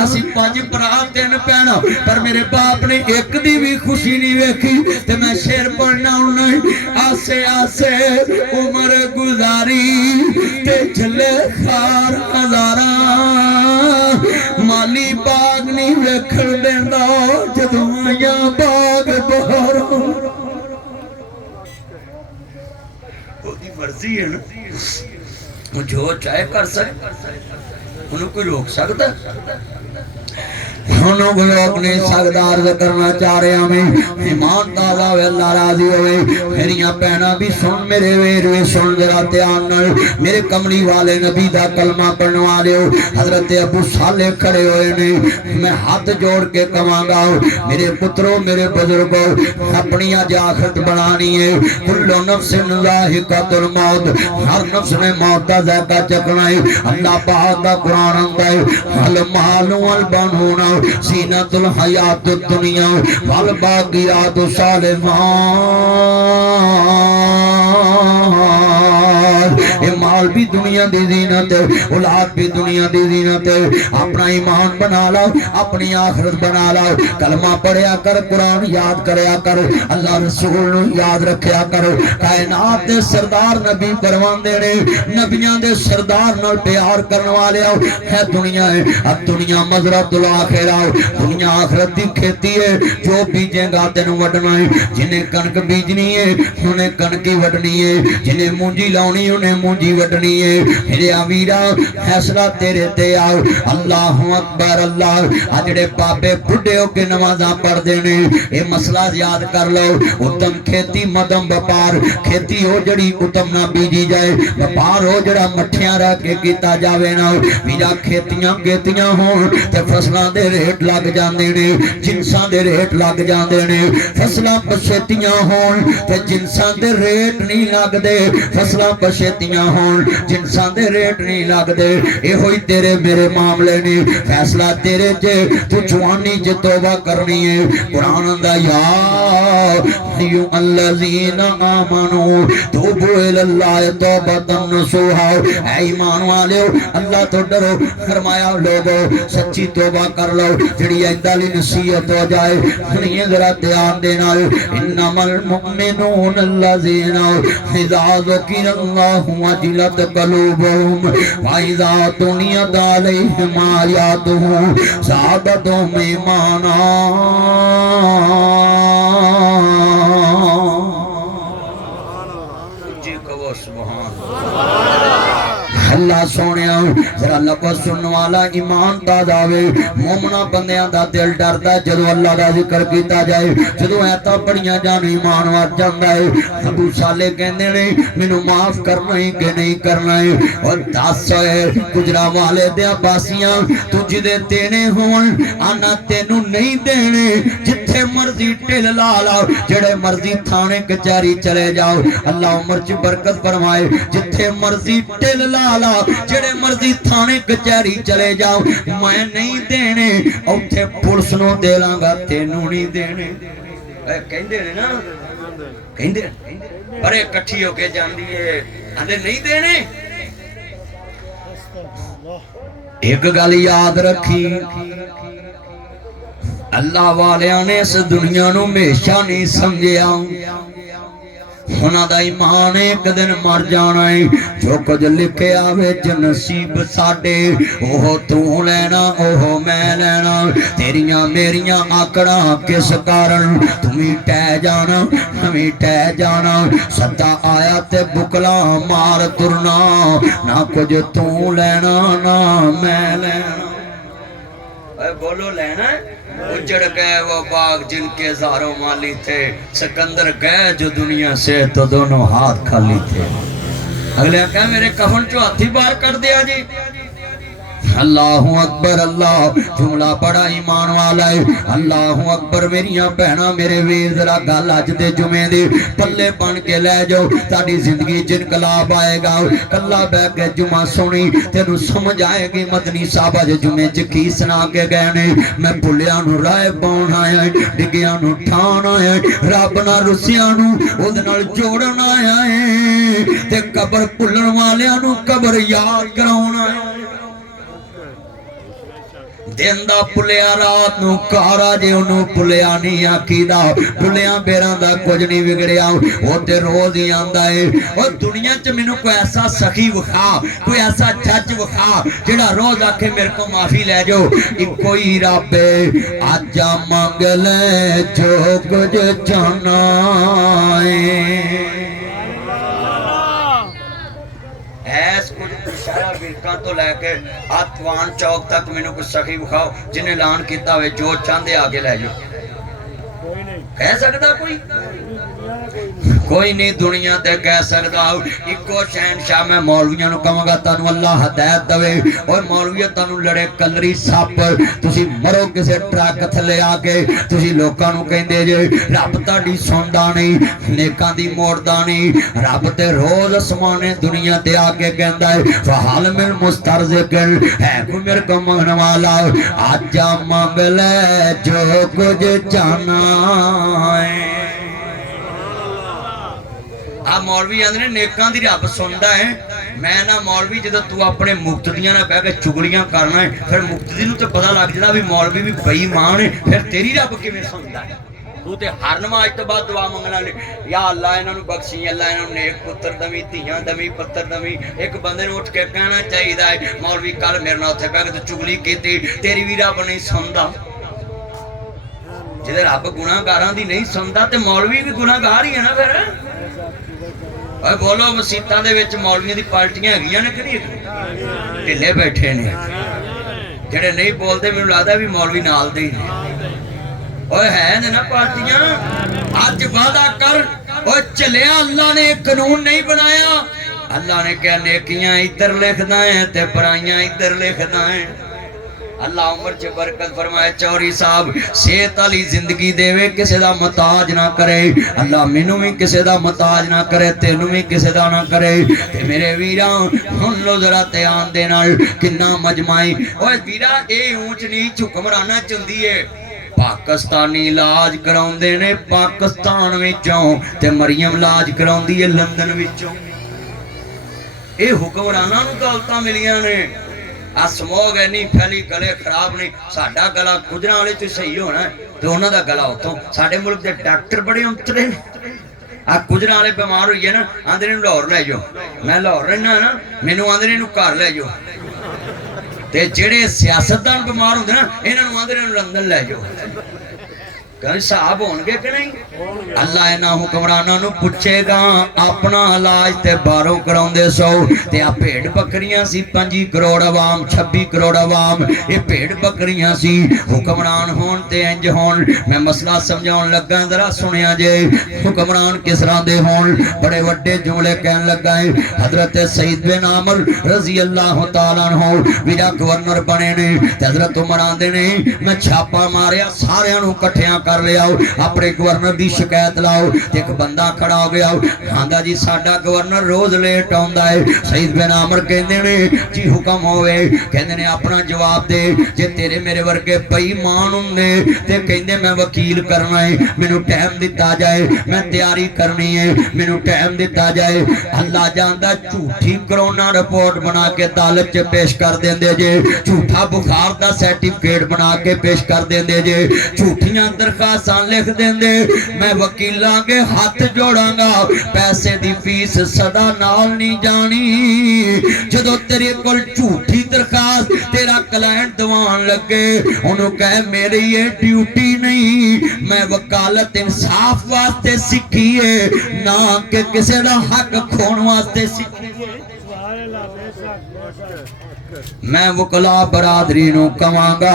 असी 5 भरा 3 भैन पर मेरे बाप ने एक दी भी खुशी नहीं वेखी ते मैं शेर पढ़ना उन्हें आसे आसे उम्र गुजारी ते झले खार नजारा माली बाग नहीं वेखण देंदा जदों आया बाग बहार ओदी मर्जी है ना जो चाहे कर सकता उन्हें कोई रोक सकता लोग नहीं सकता अर्ज करना चाह रहे हमें ईमान ताजा हो अल्लाह राजी हो मेरिया भैना भी सुन मेरे वीर भी सुन जरा ध्यान नाल मेरे कमली वाले नबी दा कलमा पढ़ने वाले हो हजरत अबू साले खड़े हुए ने मैं हाथ जोड़ के कहांगा मेरे पुत्रों मेरे बुजुर्गों अपनी अज आखिरत बनानी है कुल्लु नफ्सिन ज़ाइक़ातुल मौत हर नफ्स ने मौत का जायका चखना है अल्लाह पाक दा कुरान आंदा है अल मालु वल बनून सीनतुल हयात दुनिया वल बाकियात सालिहात ये माल भी दुनिया दी ज़ीनत औलाद भी दुनिया दी ज़ीनत अपना ईमान बना लो अपनी आखिरत बना लो कलमा पढ़िया कर कुरान याद करया कर अल्लाह रसूल याद रखया कर कायनात दे सरदार नबी फरमांदे ने नबियां दे सरदार नाल प्यार करने वाले है दुनिया है अब दुनिया मज़रतुल आखिरा दुनिया आखिरत की खेती है जो बीजेगा तेन वडना है जिन्हें कणक बीजनी है उन्हें कणक ही वडनी है जिन्हें मूंजी लाउनी उन्हें मूंजी वडनी है मेरे वीरा फैसला तेरे ते आओ अल्लाहु अकबर अल्लाह आ जेड़े बाबे बुढ़े हो के नमाज़ां पढ़दे ने ये मसला याद कर लो उत्तम खेती मध्यम व्यापार खेती हो जड़ी उत्तम ना बीजी जाए व्यापार हो जड़ा मठियां रख के कीता जावे ना वीरा खेतियां गेतियां होण ते फसलां दे रेट लग जांदे ने जिनसां दे रेट लग जांदे ने फसलां पछेतियां होण ते जिनसां दे रेट नहीं लगदे फसलां पछेतियां होण जिनसां दे रेट नहीं लगदे एहो ही तेरे मेरे मामले ने फैसला तेरे जे तू जवानी च तौबा करनी है कुरान दा या अय्युहल्लज़ीना आमनू तूबू इलल्लाहि तौबतन नसूहा ऐ ईमान वालेओ अल्लाह तो डरो फरमाया लोगो सच्ची तौबा कर लो जेड़ी इंदाली नसीहत हो जाए सुनिए जरा ध्यान देना इन्नमल मुमिनून अल्लज़ीना इज़ा ज़ुकिरल्लाहु वजिलत क़ुलूबुहुम व इज़ा तुलियत अलैहिम आयातुहु ज़ादतहुम ईमाना जी कहो सुभान अल्लाह सोने जरा लफ्ज़ सुनने वाला ईमान ताज़ा वे मोमना बंदियां दा दिल डरदा जदों अल्लाह दा जिक्र कीता जाए जदों ऐता पढ़ियां जान ईमान वध जांदा है अबू साले कहंदे ने मैनू माफ करना ही कि नहीं करना है और दस गुजरा वाले दे बासियां तू जिदे देने होण आना तेनू नहीं देने जिथे मर्जी ढिल ला ला जेड़े मर्जी थाने कचहरी चले जाओ अल्लाह उम्र च बरकत फरमाए जिथे मर्जी ढिल ला जेड़े मर्जी थाने कचहरी चले जाओ मैं नहीं देने उथे पुलिस नूं दे लांगा तेनू नहीं देने कहंदे ने ना कहंदे अरे इकट्ठी होके जांदी है आंदे नहीं देने एक गल याद रखी अल्लाह वालियां ने इस दुनिया नूं हमेशा नहीं समझिया उन्हां दा ईमान एक दिन मर जाना है जो कुछ लिखे आवे नसीब साडे ओह तू लेना ओह मैं लेना तेरिया मेरिया आकड़ा किस कारण तुम्हें टह जाना हमें टह जाना सदा आया ते बुकला मार तुरना ना कुछ तू लेना ना मैं लेना बोलो लेना उजड़ गए वो बाग जिनके हजारों माली थे सिकंदर गए जो दुनिया से तो दोनों हाथ खाली थे अगले क्या मेरे कफन चो हाथी बाहर कर दिया जी अल्लाहु अकबर अल्लाह जुमला बड़ा ईमान वाला है अल्लाहु अकबर मेरिया भैना मेरे वीर जरा गल अज दे जुमे दी पल्ले बन के ले जाओ ताड़ी जिंदगी च इनकलाब आएगा कल्ला बैठ के जुमा सुनी तेनू समझ आएगी मदनी साहब अज जुमे च की सुना के गए ने मैं भुलिया नू राह पाउण आया डिगिया नू ठाण आया रब नाल रुसिया नू ओदे नाल जोड़न आया है ते कबर भुलण वालियां नू कबर याद कराउण आया दिन दा भुलिया रात नूं कारा जे उन्होंने भुलिया नहीं आखीदा भुलिया बेरा दा कुछ नहीं बिगड़िया वो ते रोज ही आंदा है और दुनिया च मैनू कोई ऐसा सखी विखा कोई ऐसा जज विखा जेड़ा रोज आखे मेरे को माफी ले जाओ इको ही रब है आजा मंग ले जो कुछ जाना ऐस कुछ शहरा विरका तो लैके आतवान चौक तक मैनू कुछ सखी विखाओ जिन्हें ऐलान किया हो जो चाहते आगे लै जाओ कह सकता कोई नहीं दुनिया ते कह सकता इको शहनशाह मैं मौलवियों को कहांगा तुहानू अल्लाह हदायत देवे और मौलवी तुहानू लड़े कलरी सप तुसी मरो किसी ट्रक थले आके तुसी लोकां नू कहंदे जे रब तुहाडी सुनदा नहीं नेकां दी मोड़दा नहीं रब ते रोज समाने दुनिया ते आके कहंदा है फहाल मिल मुस्तरज़िकिन है कोई मेरे को मंगने वाला आजा मंग ले जो कुछ जाना है आ मौलवी आंदे ने नेकां दी रब सुनदा है मैं ना मौलवी जदों तू अपने मुफ्त दियां ना बह के चुगलियां करना है फिर मुफ्त दी नूं ते पता लग जांदा भी मौलवी भी बेईमान है फिर तेरी रब किवें सुनदा है तू ते हर नमाज तो बाद दुआ मंगना या अल्लाह इन्हां नूं बख्शी अल्लाह इन्हां नूं नेक पुत्र दवी धीआं दवी पुत्र दवी एक बंदे नूं उठ के कहना चाहिदा है मौलवी कल मेरे नाल उत्थे बह के तू चुगली कीती तेरी भी रब नहीं सुनदा जिहदे रब गुनाहगारां दी नहीं सुनदा ते मौलवी भी गुनाहगार ही है ना फिर बोलो मसीतां दे विच मौलवियां दी पार्टियां हैगियां ने कि नहीं ढिले बैठे ने जेड़े नहीं बोलते मैनूं लगदा भी मौलवी नाल दे ही ने ओए है ना पार्टियां अज वादा कर ओए चलिया अल्लाह ने कानून नहीं बनाया अल्लाह ने क्या नेकियां इधर लिखदा है ते बुराइयां इधर लिखदा है अल्लाह उम्र च बरकत फरमाए चौरी साहब सेहत वाली जिंदगी देवे किसी का मुताज ना करे अल्लाह मैनू भी किसी का मुताज ना करे तेनू भी किसी का ना करे ते मेरे वीरा हुन लो जरा ध्यान दे नाल किन्ना मजमाई ओए वीरा ए ऊंच नीच हुक्मराना चुंदी है पाकिस्तानी इलाज कराउंदे ने पाकिस्तान विचों ते मरियम इलाज कराउंदी है लंदन विचों ए हुक्मराना नूं दौलतां मिलियां ने आ समोग है नहीं फैली गले खराब नहीं साडा गला गुजरां वाले तो सही होना है तो उन्हां दा गला उतों साडे मुल्क दे डॉक्टर बड़े उतरे आ गुजरां वाले बीमार होई है ना आंदे ने लाहौर ले जाओ मैं लाहौर रहना ना मैनू आंदे ने घर ले जाओ ते जेड़े सियासतदान बीमार होंदे ना इन्हां नूं आंदे ने लंदन ले जाओ साहब होंगे कि नहीं अल्लाह इन्हां हुक्मरानां नूं पुछेगा अपना इलाज ते बाहरों कराउंदे सौ ते आ भेड़ बकरियां सी 25 करोड़ आवाम 26 करोड़ आवाम ये भेड़ बकरियां सी हुक्मरान होण ते इंज होण मैं मसला समझाउण लगा जरा सुनिया जे हुक्मरान किस तरह दे होण बड़े वड्डे जुमले कहन लगा है हजरत सईद बिन आमर रजी अल्लाह तआला अन्हु विदा गवर्नर बने ने ते हजरत उमर आंदे ने मैं छापा मारिया सारियां नूं इकट्ठियां कर लिया अपने गवर्नर की शिकायत लाओ एक बंदा खड़ा हो गया आंदा जी साडा गवर्नर रोज लेट आउंदा है सईद बिन आमर कहंदे ने जी हुक्म होवे कहंदे ने अपना जवाब दे जे तेरे मेरे वर्गे बेईमान हुंदे ते कहंदे मैं वकील करना है मैनू टाइम दिता जाए मैं तैयारी करनी है मैनू टाइम दिता जाए अल्लाह जानदा झूठी कोरोना रिपोर्ट बना के अदालत च पेश कर देंदे जे झूठा बुखार दा सर्टिफिकेट बना के पेश कर देंदे जे झूठियां दरखास्तां लिख देंदे मैं वकीलां के हाथ जोड़ांगा पैसे दी फीस सदा नाल नहीं जानी जदों तेरे कोल झूठी दरखास्त तेरा क्लाइंट दवान लगे उन्होंने कहे मेरी ये ड्यूटी नहीं मैं वकालत इंसाफ वास्ते सीखी है ना कि किसी का हक खोण वास्ते सीखी है मैं वकला बरादरी नूं कहांगा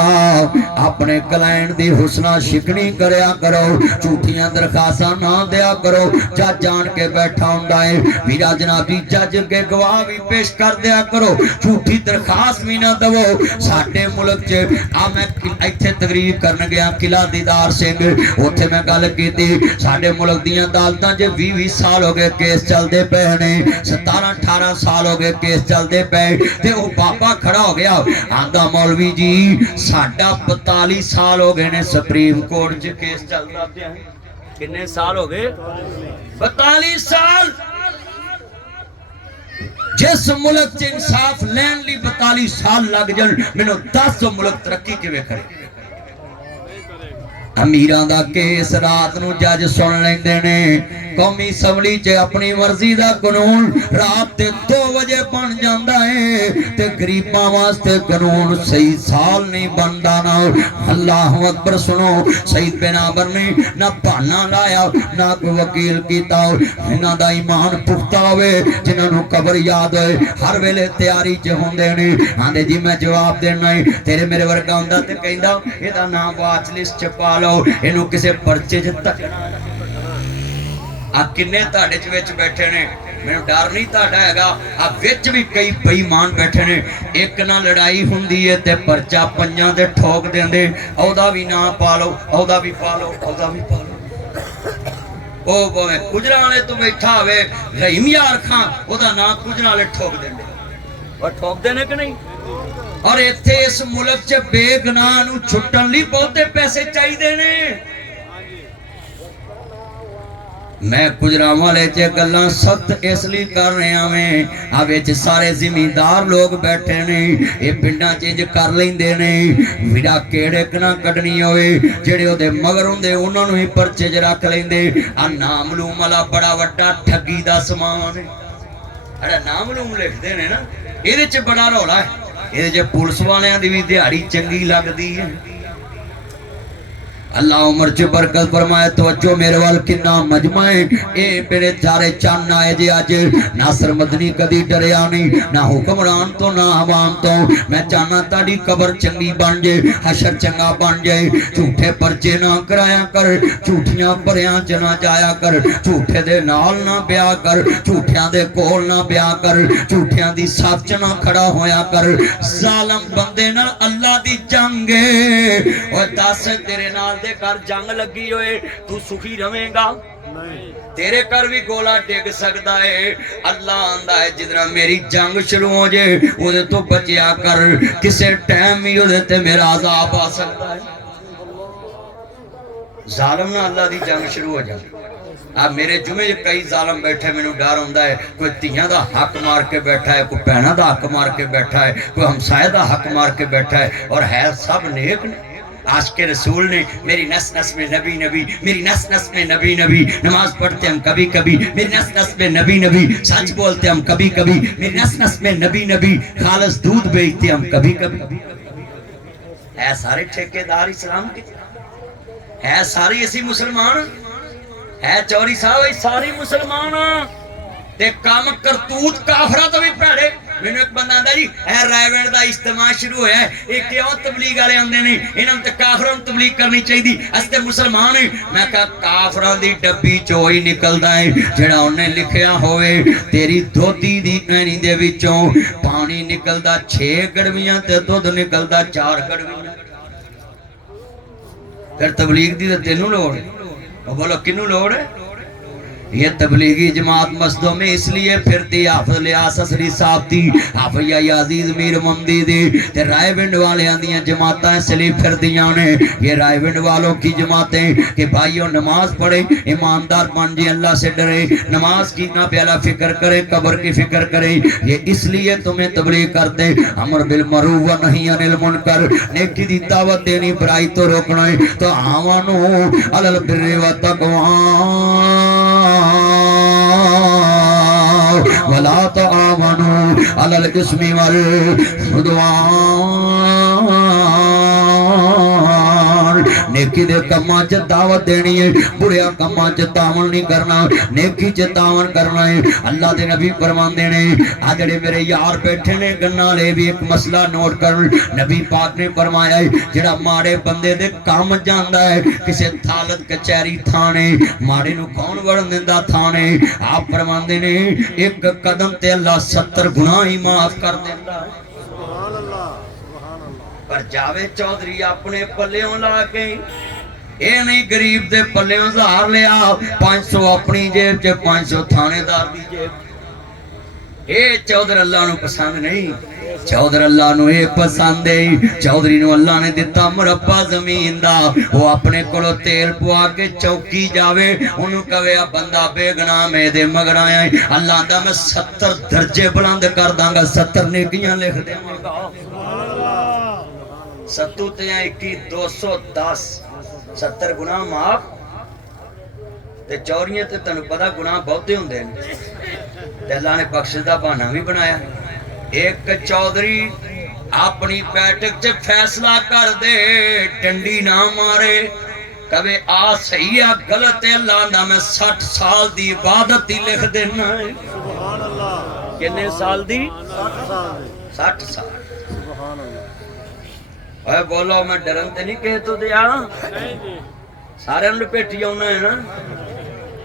अपने क्लाइंट दी हुसना शिकनी करया करो झूठियां दरखास्तां ना दिया करो जज जान के बैठा हुंदा है वीरा जनाबी जज के गवाह भी पेश कर दिया करो झूठी दरखास्त भी ना दवो साडे मुल्क च आ मैं इत्थे तकरीर करन गया किला दीदार सिंह उत्थे मैं गल कीती साडे मुल्क दीयां अदालतां च 20-20 साल हो गए केस चलदे पे ने 17-18 साल हो गए केस चलदे पे ते ओ बाबा खड़ा हो गया आंदा मौलवी जी साडा 45 साल हो गए ने सुप्रीम कोर्ट च केस चलदा पिया किन्ने साल हो गए 42 साल जिस मुल्क च इंसाफ लैन ली 42 साल लग जान, मैनू 10 मुल्क तरक्की किवें करे। अमीरां दा केस रात नूं जज सुन लैंदे ने, कौमी असैंबली च अपनी मर्जी दा कानून रात दे 2 बजे बन जांदा है ते गरीबां वास्ते कानून सही साल नहीं बनदा। ना अल्लाह अकबर सुनो, सईद बिन आमर ने ना बहाना लाया ना कोई वकील कीता। इन्हां दा ईमान पुख्ता होवे, जिन्हां नूं कबर याद होए, हर वेले तैयारी च होंदे ने। आंदे जी मैं जवाब देना है, तेरे मेरे वर्गा हुंदा ते कहंदा इहदा नाम वाच लिस्ट च पा लो, इहनूं किसे पर्चे च तकना। आ किन्ने तुहाडे च विच बैठे ने, मैनूं डर नहीं तुहाडा हैगा। आ विच भी कई बेईमान बैठे ने, एक ना लड़ाई हुंदी है ते पर्चा पंजां ते ठोक देंदे, ओहदा भी ना पा लो, ओहदा भी पा लो, ओहदा भी पा लो। ओ भावें गुजरां वाले तो बैठा होवे रहीम यार खां, ओहदा नाम गुजरां वाले ठोक देंदे। और ठोकदे ने कि नहीं? और इत्थे इस मुल्क च बेगनाह नूं छुट्टण लई बहुते पैसे चाहिए ने। मैं गुजरांवाले च गल्लां सख्त इसलिए कर रहा मैं, आ विच सारे जिमींदार लोग बैठे ने, ये पिंडां च इंज कर लैंदे ने, विड़ा केड़े कना कढनी होए जेड़े ओदे मगर हुंदे उन्हां नूं ही परचे च रख लैंदे। आ नामलूम वाला बड़ा वड्डा ठगी दा समान है, अड़ा नामलूम लिखदे ने ना, इहदे च बड़ा रौला है। इहदे च पुलिस वालियां दी भी दिहाड़ी चंगी लगदी है। अल्लाह उमर च बरकत फरमाए। तवज्जो मेरे वाल किन्ना मजमा है, ए मेरे सारे चन्न आए जे अज। नासर मदनी कदी डरिया नहीं, ना हुक्मरान तो ना आवाम तो। मैं चाहना ताड़ी कबर चंगी बन जाए, हशर चंगा बन जाए। झूठे पर्चे ना कराया कर, झूठियां भरियां च ना जाया कर, झूठे दे नाल ना ब्याह कर, झूठियां दे कोल ना ब्याह कर, झूठियां दी सच ना खड़ा होया कर। जालम बंदे नाल अल्लाह दी जंग है। और दस तेरे नाल दे घर जंग लगी होए, तू सुखी रवेगा? तेरे घर भी गोला डिग सकता है। अल्लाह आंदा है जिधर मेरी जंग शुरू हो जाए उहदे तो बचिया कर, किसे टाइम भी उहदे ते मेरा अजाब आ सकता है। जालिम ना अल्लाह दी जंग शुरू हो जाए। अब मेरे जुमे कई जालम बैठे, मैनू डर होंदा है कोई धीयां दा हक मार के बैठा है, कोई भैणां दा हक मार के बैठा है, कोई हमसाए दा हक मार के बैठा है, और है सब नेक ने। आशिक़े रसूल ने मेरी नस नस में नबी नबी, मेरी नस नस में नबी नबी, नमाज पढ़ते हम कभी कभी, मेरी नस नस में नबी नबी, सच बोलते हम कभी कभी, मेरी नस नस में नबी नबी, खालस दूध बेचते हम कभी कभी। है सारे ठेकेदार इस्लाम के, है सारी ऐसी मुसलमान, है चौरी साहब सारी मुसलमान ते काम करतूत काफरा तो भी भैड़े। मैनू एक बंदा आंदा जी ए रायवेंड दा इज्तिमा शुरू होया है, ये क्यों तबलीग वाले आंदे ने, इन्हां ते काफरां नूं तबलीग करनी चाहिदी, अस ते मुसलमान हैं। मैं कहा काफरां दी डब्बी चों ही निकलदा है जेड़ा उन्हें लिखिया होवे। तेरी धोती दी ऐनी दे विचों पानी निकलदा 6 गड़वियां ते दुध निकलदा 4 गड़वियां। फिर तबलीग दी ते तैनूं लोड़ है? बोलो किनू लोड़ है? ये तबलीगी जमात मस्जिदों में इसलिए फिरती, हाफिज लियास असरी साहब दी, हाफिज अजीज मीर ममदी दी ते रायविंड वालियां दियां जमातां इसलिए फिरदियां ने। ये रायविंड वालों की जमातें कि भाइयों नमाज पढ़े, ईमानदार बन जाए, अल्लाह से डरे, नमाज की ना प्याला फिक्र करे, कब्र की फिक्र करे, ये इसलिए तुम्हें तबलीग करते। अमर बिल मरूफ व नही अनिल मुनकर, नेकी दी दावत देनी, बुराई तो रोकना है। तो आवानो अलल बिर्रि व तक़वा वला तावनु अलल इस्मि वल उद्वान। नेकी दे कम्मां च दावत देनी है, बुरिया कम्मां च तावन नहीं करना, नेकी च तावन करना है। अल्लाह दे नबी फरमांदे ने, आ जेड़े मेरे यार बैठे ने गन्ना वाले भी एक मसला नोट कर। नबी पाक ने फरमाया है जेड़ा माड़े बंदे दे काम जांदा है, किसे थालत कचहरी थाने, माड़े नूं कौन वड़न दिंदा थाने? आप फरमांदे ने एक कदम ते अल्लाह 70 गुनाह ही माफ कर दिंदा है। पर जावे चौधरी अपने पल्लियों ला के, ये नहीं गरीब दे पल्लियों 1000 लिया, 500 अपनी जेब च, 500 थानेदार दी जेब। ये चौधर अल्लाह नूं पसंद नहीं। चौधर अल्लाह नू ये पसंद है। चौधरी नू अल्लाह ने दिता मुरब्बा जमीन दा, वो अपने कोलों तेल पवा के चौकी जावे, उन्होंने कहे आ बंदा बेगुनाह मेरे मगर आया है, अल्लाह दा मैं 70 दर्जे बुलंद कर दांगा, 70 नेकियां लिख देवांगा। 70 ते 21 210 70 गुनाह माफ ते चौरियां ते तैनूं पता गुनाह बहुते हुंदे ने, ते अल्लाह ने बख्शिश दा बहाना भी बनाया। एक चौधरी अपनी बैठक च फैसला कर दे, डंडी ना मारे, कवे आ सही है गलत है, अल्लाह दा मैं 60 साल दी इबादत ही लिख देना है। सुभान अल्लाह। कितने साल दी? 60 साल। 60 साल। सुभान अल्लाह। ओए बोलो मैं डरन ते नहीं कह तो दिया, सारे लपेटी आना है ना।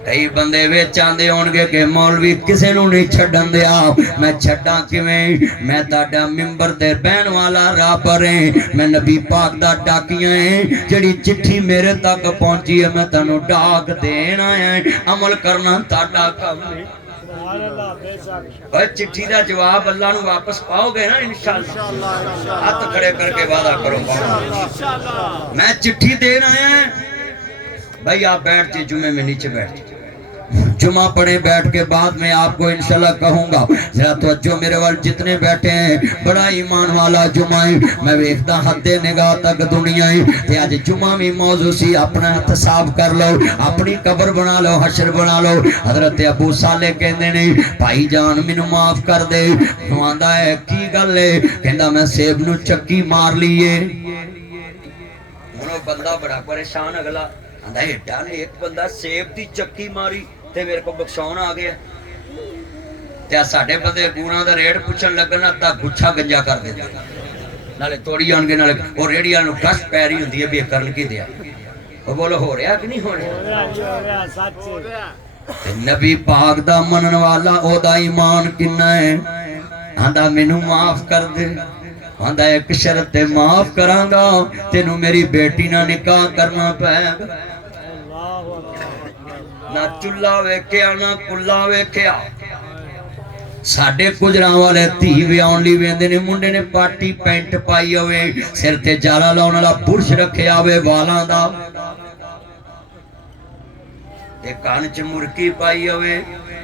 कई बंदे विच आंदे होणगे कि मौलवी किसे नूं नहीं छड्डन दिया, मैं छड्डां किवें, मैं तुहाडा मिंबर ते बहन वाला राबर है, मैं नबी पाक दा डाकिया है, जिहड़ी चिट्ठी मेरे तक पहुंची है मैं तुहानूं डाक देण आया है, अमल करना तुहाडा काम है। चिट्ठी का जवाब अल्लाह नूं वापस पाओगे ना इंशाअल्लाह। हाथ खड़े करके वादा करो मैं चिट्ठी देण आया है। भाई आप बैठ जाइए, जुमे में नीचे बैठ, जुमा पढ़े बैठ के बाद में आपको इंशाल्लाह कहूंगा। जरा तवज्जो मेरे वाल जितने बैठे हैं, बड़ा ईमान वाला जुमा है, मैं वेखदा हद्दे निगाह तक दुनिया है ते अज जुमा भी मौजू सी, अपना हथ साफ कर लो, अपनी कब्र बना लो, हशर बना लो। हजरत अबू साले कहंदे ने भाई जान मैनू माफ कर दे, आंदा है की गल है, कहंदा मैं सेब नू चक्की मार लीए। हुण बंदा बड़ा परेशान, अगला आंदा एडा ने एक बंदा सेब दी चक्की मारी ते मेरे को बख्शाउण आ गया, ते साडे बंदे गुणा दा रेट पुछण लगना ता गुच्छा गंजा कर दे, नाले तोड़ी आउणगे, नाले ओ रेड़ी वाले नूं गश पै रही हुंदी है भी करन की दिया। ओ बोलो हो रहा कि नहीं हो रहा? सच। नबी पाक दा मनन वाला ओदा ईमान किन्ना है, आंदा मैनू माफ कर दे, आंदा एक शर्त ते माफ करांगा, तेनू मेरी बेटी ना निकाह करना पैगा। ना चुल्ला वेख्या ना कुल्ला वेख्या। साडे गुजरां वाले धी विआउण लई वेंदे ने, मुंडे ने पाटी पैंट पाई होवे, सिर ते जाला लाउण वाला बुरश रखिया होवे वालां दा, ते कान च मुरकी पाई होवे,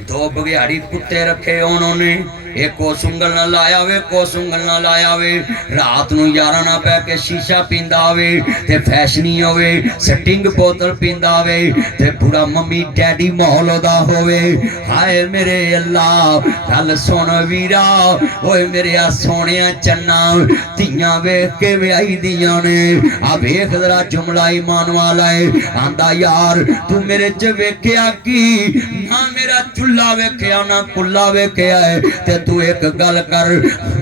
दो बघियाड़ी कुत्ते रखे उन्होंने, एक को सुंगल ना लाया वे, को सुंगल ना लाया वे, रात नू यारा ना पै के शीशा पींदा वे, ते फैशनी होवे, सटिंग बोतल पींदा वे, ते पूरा मम्मी डैडी माहौल ओदा होवे। हाय मेरे अल्लाह, गल सुन वीरा, ओए मेरे आ सोहणिया चन्ना, धीयां वेख के विआही दियां ने, आ वेख जरा जुमला ईमान वाला है, आंदा यार तू मेरे च वेख्या की ना, मेरा चुल्ला वेख्या ना कुल्ला वेख्या है, ते तू एक गल कर,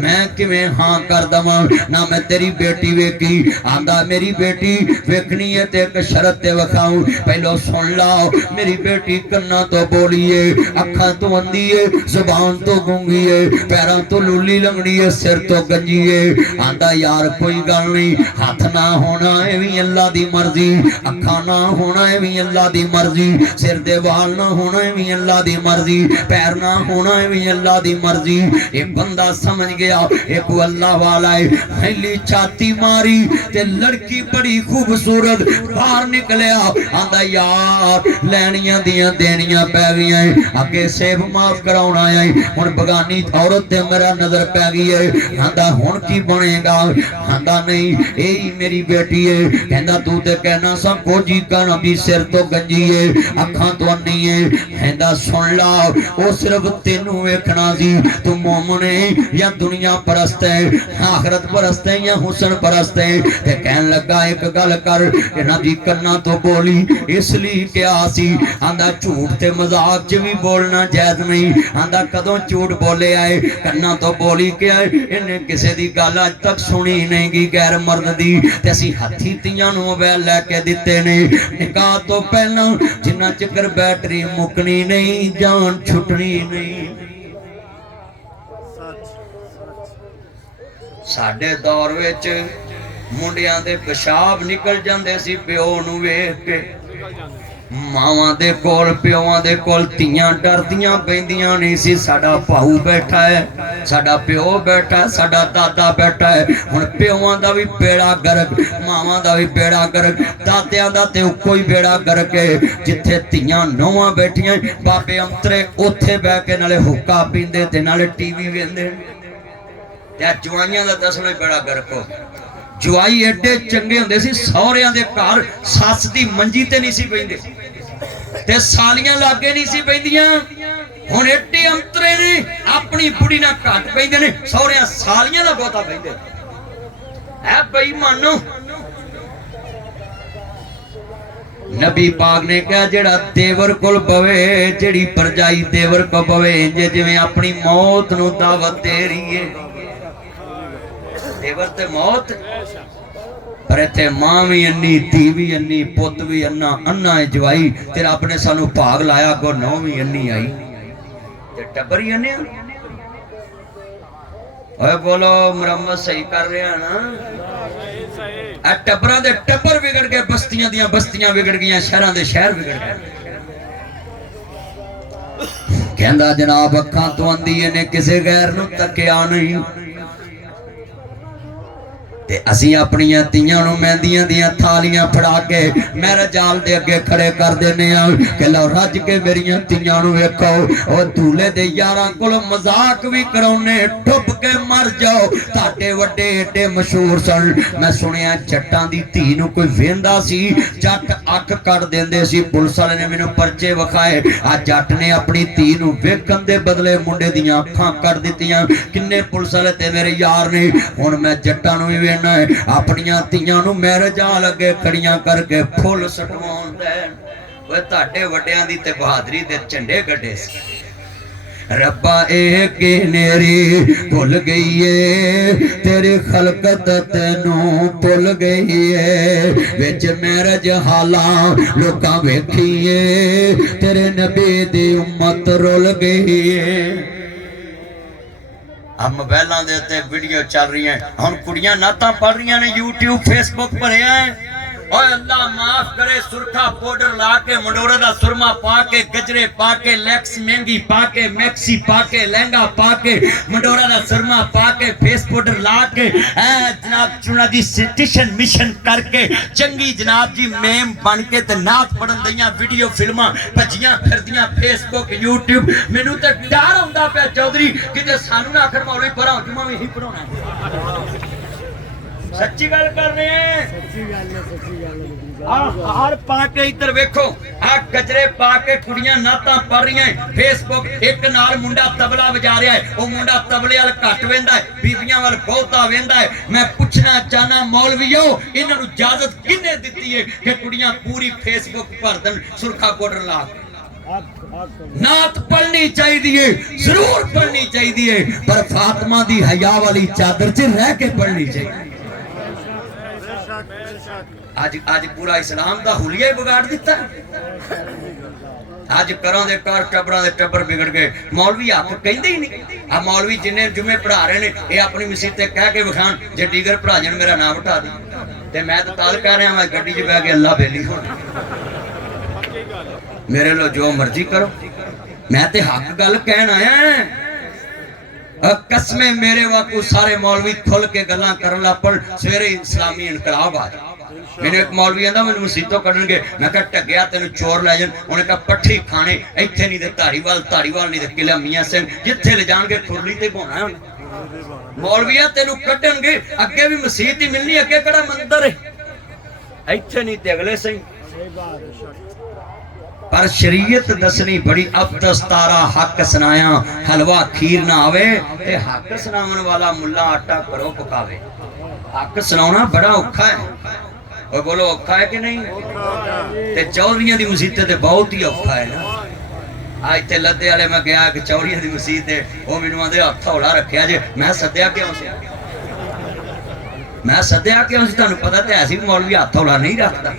मैं किवें हां कर दवां ना, मैं तेरी बेटी वेखी, आंदा मेरी बेटी वेखनी है ते एक शरत ते वखाऊं, पहलो सुन लाओ, मेरी बेटी कन्ना तो बोली है, अखां तो अंधी है, जुबान तो गूंगी है, पैरों तो लूली लंगड़ी है, सिर तो गंजी है, आंदा यार कोई गल नहीं, हाथ ना होना है भी अल्लाह दी मर्जी, अखां ना होना है भी अल्लाह दी मर्जी, सिर दे वाल ना होना है भी अल्लाह दी मर्जी, पैर ना होना है भी अल्लाह दी मर्जी। एक बंदा समझ गया एक अल्लाह वाला है, पहली छाती मारी ते लड़की बड़ी खूबसूरत बाहर निकलिया, आंदा यार लैनियां दियां देनियां पै गईयां, अगे सेब माफ कराउणा है, हुण बगानी औरत ते मेरा नजर पै गई है, आंदा हुण की बनेगा, आंदा नहीं यही मेरी बेटी है, कहंदा तू ते कहना सा कोजी कहना भी सिर तो गंजी है, अखां तो अन्नी है, कहंदा सुन ला ओ सिर्फ तेनू वेखना सी, तू मोमन है या दुनिया परस्त है, आखरत परस्त है या हुसन परस्त है, ते कहन लगा एक गल कर, इन्हां दी कन्ना तो बोली इसलिए क्या सी, आंदा झूठ ते मजाक च भी बोलना जायज नहीं, आंदा कदों झूठ बोले आए, कन्ना तो बोली क्या है, इन्हें किसी दी गल अज तक सुनी नहीं गी गैर मर्द दी, ते असीं हत्थी तियां नूं मोबाइल लैके दिते ने, निकाह तो पहला जिन्ना चिकर बैटरी मुकनी नहीं जान छुटनी नहीं। साडे दौर विच मुंडियां दे पेशाब निकल जांदे सी प्यो नूं वेख के, मावां दे कोल प्योवां दे कोल धीयां डरदियां पैंदियां नहीं सी। साडा भाऊ बैठा है, साडा प्यो बैठा है, साडा दादा बैठा है। हुण प्योवां दा भी बेड़ा गर्क, मावां दा भी बेड़ा गर्क, दादियां दा ते कोई बेड़ा गर्क है। जिथे धीयां नौवां बैठियां बाबे अंतरे उत्थे बैठ के नाले हुक्का पींदे ते नाले टीवी वेंदे। ते जवाइयां दा दसवें बेड़ा गर्क हो। जवाई एडे चंगे हुंदे सी, सौहरियां दे घर सस दी मंजी ते नहीं सी पैंदे ते सालियां लागे नहीं सी पैंदियां। हुण एडे अंतरे ने अपनी बुढ़ी नाल घट पैंदे ने, सौहरियां सालियां दा बहुता पैंदे है। बेईमानो, नबी पाक ने कहा जेड़ा देवर कोल बवे, जेड़ी परजाई देवर को बवे, जिवें अपनी मौत नूं दावत दे रही है। देवर ते मौत, पर इत्थे मां भी अन्नी, धी भी अन्नी, पुत भी अन्ना, अन्ना है जवाई। ते रब ने सानू भाग लाया को नौ भी अन्नी आई ते टब्बर ही अन्ने। ओए बोलो मुरम्मत सही कर रहे हैं ना? आ टब्बरां दे टब्बर बिगड़ गए, बस्तियां दियां बस्तियां बिगड़ गईयां, शहरां दे शहर बिगड़ गए। कहंदा जनाब अखां तो अंधी ने किसे गैर नूं तकिया नहीं। ते असीं अपनियां धीआं नूं मेहंदियां दियां थालियां फड़ा के मेरे जाल दे अगे खड़े कर देने आ कि लो रज के मेरियां धीआं नूं वेखो। ओ दूल्हे दे यारां कोल मजाक भी कराउने, डुब के मर जाओ। ताडे वड्डे एडे मशहूर सन। मैं सुनिया जट्टां दी धी नूं कोई वेंदा सी, जट अख कट देंदे सी। पुलिस वाले ने मैनूं परचे विखाए, आ जट ने अपनी धी नूं वेखण दे बदले मुंडे दियां अखां कट दित्तियां। किन्ने पुलिस वाले ते मेरे यार ने। हुण मैं जट्टां नूं भी अपनियां धीआं नूं मैरिज जाल अगे खड़ियां करके फुल सटवाउंदा है। ओए ताडे वड्डियां दी ते बहादरी दे झंडे गड्डे सी। रब्बा एक नेरी भुल गई है, तेरी खलकत तेनू भुल गई है। विच मैरिज हाला लोकां वेखीए, तेरे नबी दी उम्मत रुल गई है। अब मोबाइलों के उत्ते वीडियो चल रही हैं, हम कुड़ियां नातां पढ़ रही ने, यूट्यूब फेसबुक भरे हैं। और अल्लाह माफ करे, सुरखा पाउडर ला के, मंडोरा दा सुरमा पा के, गजरे पा के, लैक्स महंगी पा के, मैक्सी पा के, लहंगा पा के, मंडोरा दा सुरमा पा के, फेस पाउडर ला के, जनाब चुना दी सिटिशन मिशन करके चंगी जनाब जी मेम बन के ते नात पढ़न दियां वीडियो फिल्मां भजियां फिरदियां फेसबुक यूट्यूब। मैनू तो डर आउंदा पिया चौधरी किते सानू ना आखर मौलवी पढ़ाओ जुम्मा भी ही पढ़ाउणा। सच्ची गल कर रहे हैं, सच्ची गल है, सच्ची गल है। हार पा के इधर वेखो, आ गजरे पा के कुड़ियां नातां पढ़ रही हैं। फेसबुक एक नाल मुंडा तबला बजा रहा है, वो मुंडा तबले वाल घट वेंदा है, बीबियां वाल बहुता वेंदा है। मैं पूछना चाहना मौलवियो, इन्हां नूं इजाजत किन्ने दित्ती है कि कुड़ियां पूरी फेसबुक भर देन सुरखा पाउडर ला के? नात पढ़नी चाहिए, जरूर पढ़नी चाहिए, पर फातिमा दी हया वाली चादर च रह के पढ़नी चाहिए। आज आज पूरा इस्लाम दा हुलिया ही बिगाड़ दिता। आज करों दे कर टब्बरां दे टब्बर बिगड़ गए। मौलवी हक कहंदे ही नहीं। आ मौलवी जिन्ने जुमे पढ़ा रहे ने, ये अपनी मसीत ते कह के विखान जे टीगर पढ़ा जन मेरा नाम उठा दी। ते मैं तो ताल कह रहा मैं गड्डी च बह के अल्लाह बेली हो, मेरे लो जो मर्जी करो, मैं ते हक गल कहन आया। कसमें मेरे वाकू सारे मौलवी खुल के गल्लां करन लग पड़, सवेरे इस्लामी इनकलाब आ जाए। मैंने एक मौलवी आंदा मैनूं मसीतों कढणगे, मैं कहा टग्गिया तैनूं चोर लै जाण। उन्हें कहा पट्ठी खाने इत्थे नहीं ते धारीवाल, धारीवाल नहीं ते किला मियां सिंह, जिथे ले जाणगे खुरली ते बोना है। मौलविया तैनूं कढणगे, अगे भी मसीत ही मिलनी, अगे किहड़ा मंदिर है, इत्थे नहीं ते अगले सही। पर शरीयत दसनी बड़ी अबदस, तारा हक सुनाया हलवा खीर ना आवे, ते हक सुनावन वाला मुल्ला आटा घरों पकावे। हक सुनाना बड़ा औखा है। और बोलो औखा है कि नहीं? ते चौधरियां दी मसीत ते बहुत ही औखा है ना। आज इत्थे लद्दे वाले मैं गया कि चौधरियां दी मसीत ते वो मैनूं आंदे हत्थ हौला रखिया जे। मैं सद्दिया क्यों सी? मैं सद्दिया क्यों सी? तुहानूं पता ते है सी मौलवी हत्थ हौला नहीं रखदा।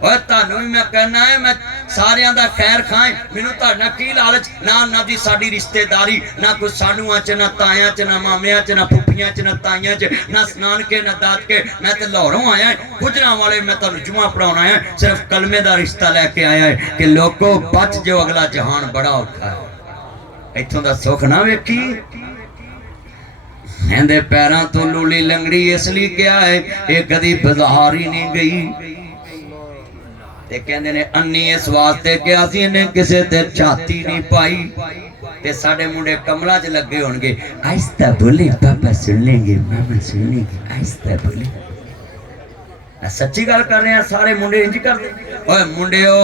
और तुहानूं भी मैं कहना है, मैं सारियां दा खैर खाए, मैनूं तुहाडे नाल की लालच ना? ना जी साडी रिश्तेदारी, ना कोई सानूआं च, ना तायां च, ना मामियां च, ना जाफियां च, ना ताइयां च, ना नानके, ना दादके। मैं तो लाहौरों आया है, गुजरां वाले मैं तुहानू जुमा पढ़ाउणा है, सिर्फ कलमे दा रिश्ता लैके आया है कि लोगों बच जो, अगला जहान बड़ा औखा है। इत्थों दा सुख ना वेखी। इहदे पैरां तो लूली लंगड़ी इसलिए क्या है, ये कदी बाजार ही नहीं गई। ते कहंदे ने अन्नी इस वास्ते कि असीं इन्हें किसे ते छाती नहीं पाई। ते साडे मुंडे कमला च लगे होणगे, आहिस्ता बोले पापा सुन लेंगे, मामा सुन लेंगे, आहिस्ता बोले। मैं सच्ची गल कर रहा, सारे मुंडे इंज करदे। ओए मुंडिओ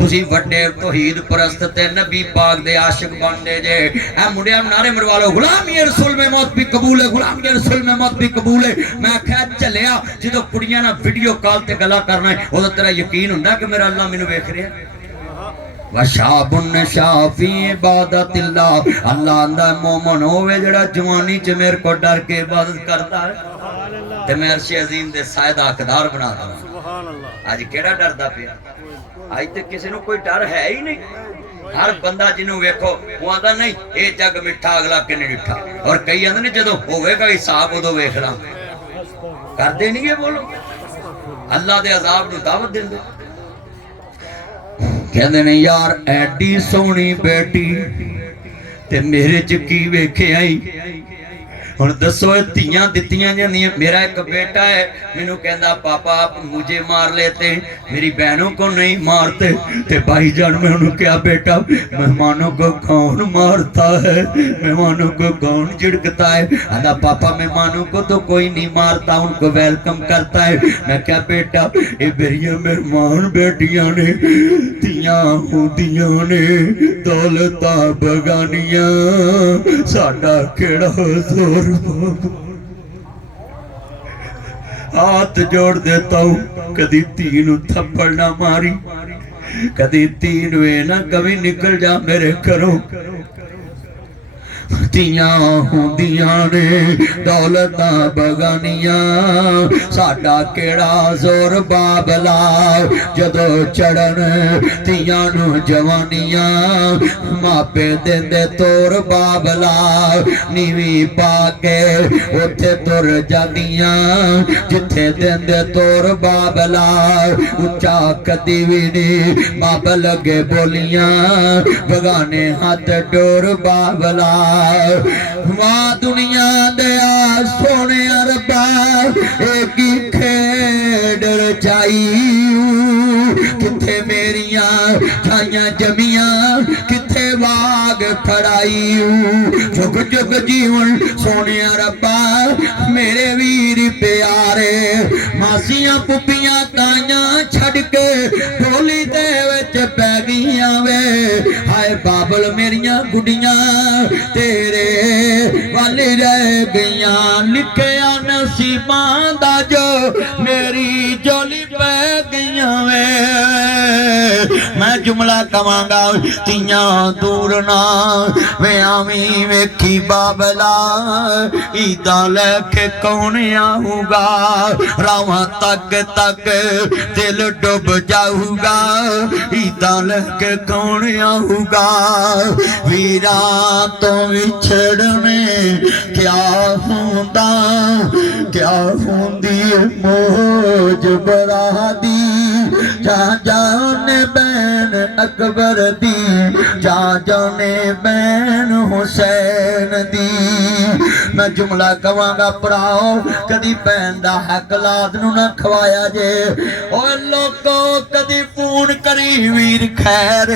तुसीं वड्डे तौहीद परस्त ते नबी पाक दे आशिक बनदे जे। ए मुंडिया नारे मरवा लो, गुलामी रसूल में मौत भी कबूल है, गुलामी रसूल में मौत भी कबूल है। मैं आख्या चलिया जो कुड़ियां ना वीडियो कॉल ते गल्ला करना है, उदो तेरा यकीन हुंदा कि मेरा अल्लाह मैनू वेख रहा है। वशाबुन शाफी इबादतिल्लाह, अल्लाह आंदा मोमन होवे जेड़ा जवानी च मेरे को डर के इबादत करता है ते मैं अर्श अजीम दे साए दा हकदार बना दूं। सुभान अल्लाह। अज केड़ा डरदा पिया? अज ते किसी नूं कोई डर है ही नहीं। हर बंदा जिन्हों वेखो वो आंदा नहीं ये जग मिठा अगला किन्ने डिठा। और कई आंदे ने जदों होवेगा हिसाब उदों वेख ला। करदे नहीं ये बोलो, अल्लाह दे अजाब नूं दावत दिंदे। कहते ने यार एडी सोहनी बेटी ते मेरे च की वेखे आई। हुण दसो धीयां दित्तियां जांदियां। मेरा एक बेटा है, मैनू कहंदा पापा आप मुझे मार लेते, मेरी बहनों को नहीं मारते। ते भाईजान मैं उन्होंने क्या बेटा मेहमानों को कौन मारता है, मेहमानों को कौन झिड़कता है? आंदा पापा मेहमानों को तो कोई नहीं मारता, उनको वेलकम करता है। मैं क्या बेटा ये मेरिया मेहमान बेटियां ने, धीयां होंदियां ने दौलतां बगानियां, साडा केड़ा जोर। हाथ जोड़ देता हूं, कदी धी नूं थप्पड़ ना मारी, कदी धी नूं ना कभी निकल जा मेरे घरों। धीयां होंदियां ने दौलतां बगानियां, साडा केड़ा जोर बाबला जदों चढ़न धीयां नूं जवानियां, मापे देंदे तोर बाबला नीवी पा के उत्थे तुर जांदियां, जिथे देंदे तोर बाबला उच्चा कदी भी नहीं बाबल अगे बोलियां, बगाने हाथ डोर बाबला। वाह दुनिया दया सोने रब्बा एक खेड रचाई, किथे मेरिया छाइयां जमियां, किथे वाग फड़ाई। जुग जुग जीवन सोने रब्बा मेरे वीर प्यारे, मासियां पुपियां ताइयां छड़ के ढोली दे विच पै गईयां वे। हाय बाबल मेरिया गुडियां तेरे वाले रह गईयां, लिखिया नसीबां दा जो मेरी जोली पै गईयां वे। मैं जुमला कवांगा तियां दूर ना वे आवी वेखी बाबला, ईदा लैके कौन आऊगा, रावां तक तक दिल डुब जाऊगा, ईदा लैके कौन आऊगा। वीरा तो विछड़ने क्या होंदा, क्या होंदी मौज बरादी, जा जाने बैन अकबर दी, जा जाने बैन हुसैन दी। मैं जुमला कवांगा भराओ कदी भैन दा हक लाद नूं ना खवाया जे। ओ लोको कदी फोन करी वीर खैर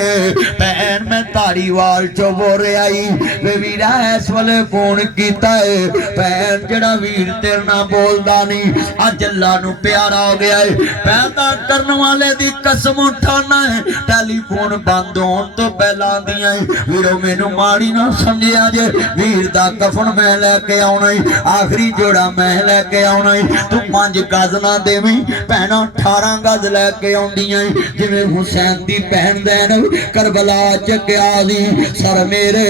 भैन मैं धारीवाल चो बोर आई वे वीरा इस वाले फोन कीता है, भैन जड़ा वीर तेरे ना बोलदा नहीं अज अल्लाह नूं प्यारा हो गया है। पैदा करन वाले दी कसम उठाना है, टेलीफोन बंद होने तो पहला आंदियां वीरो मैनू माड़ी ना समझिया जे, वीर दा कफन मैं लैके आउणा है, आखिरी जोड़ा मैं लैके आउणा है। तू 5 गज ना देवीं भैणां 18 गज लैके आउंदियां जिवें हुसैन दी भैन दैन करबला च गया दी। सर मेरे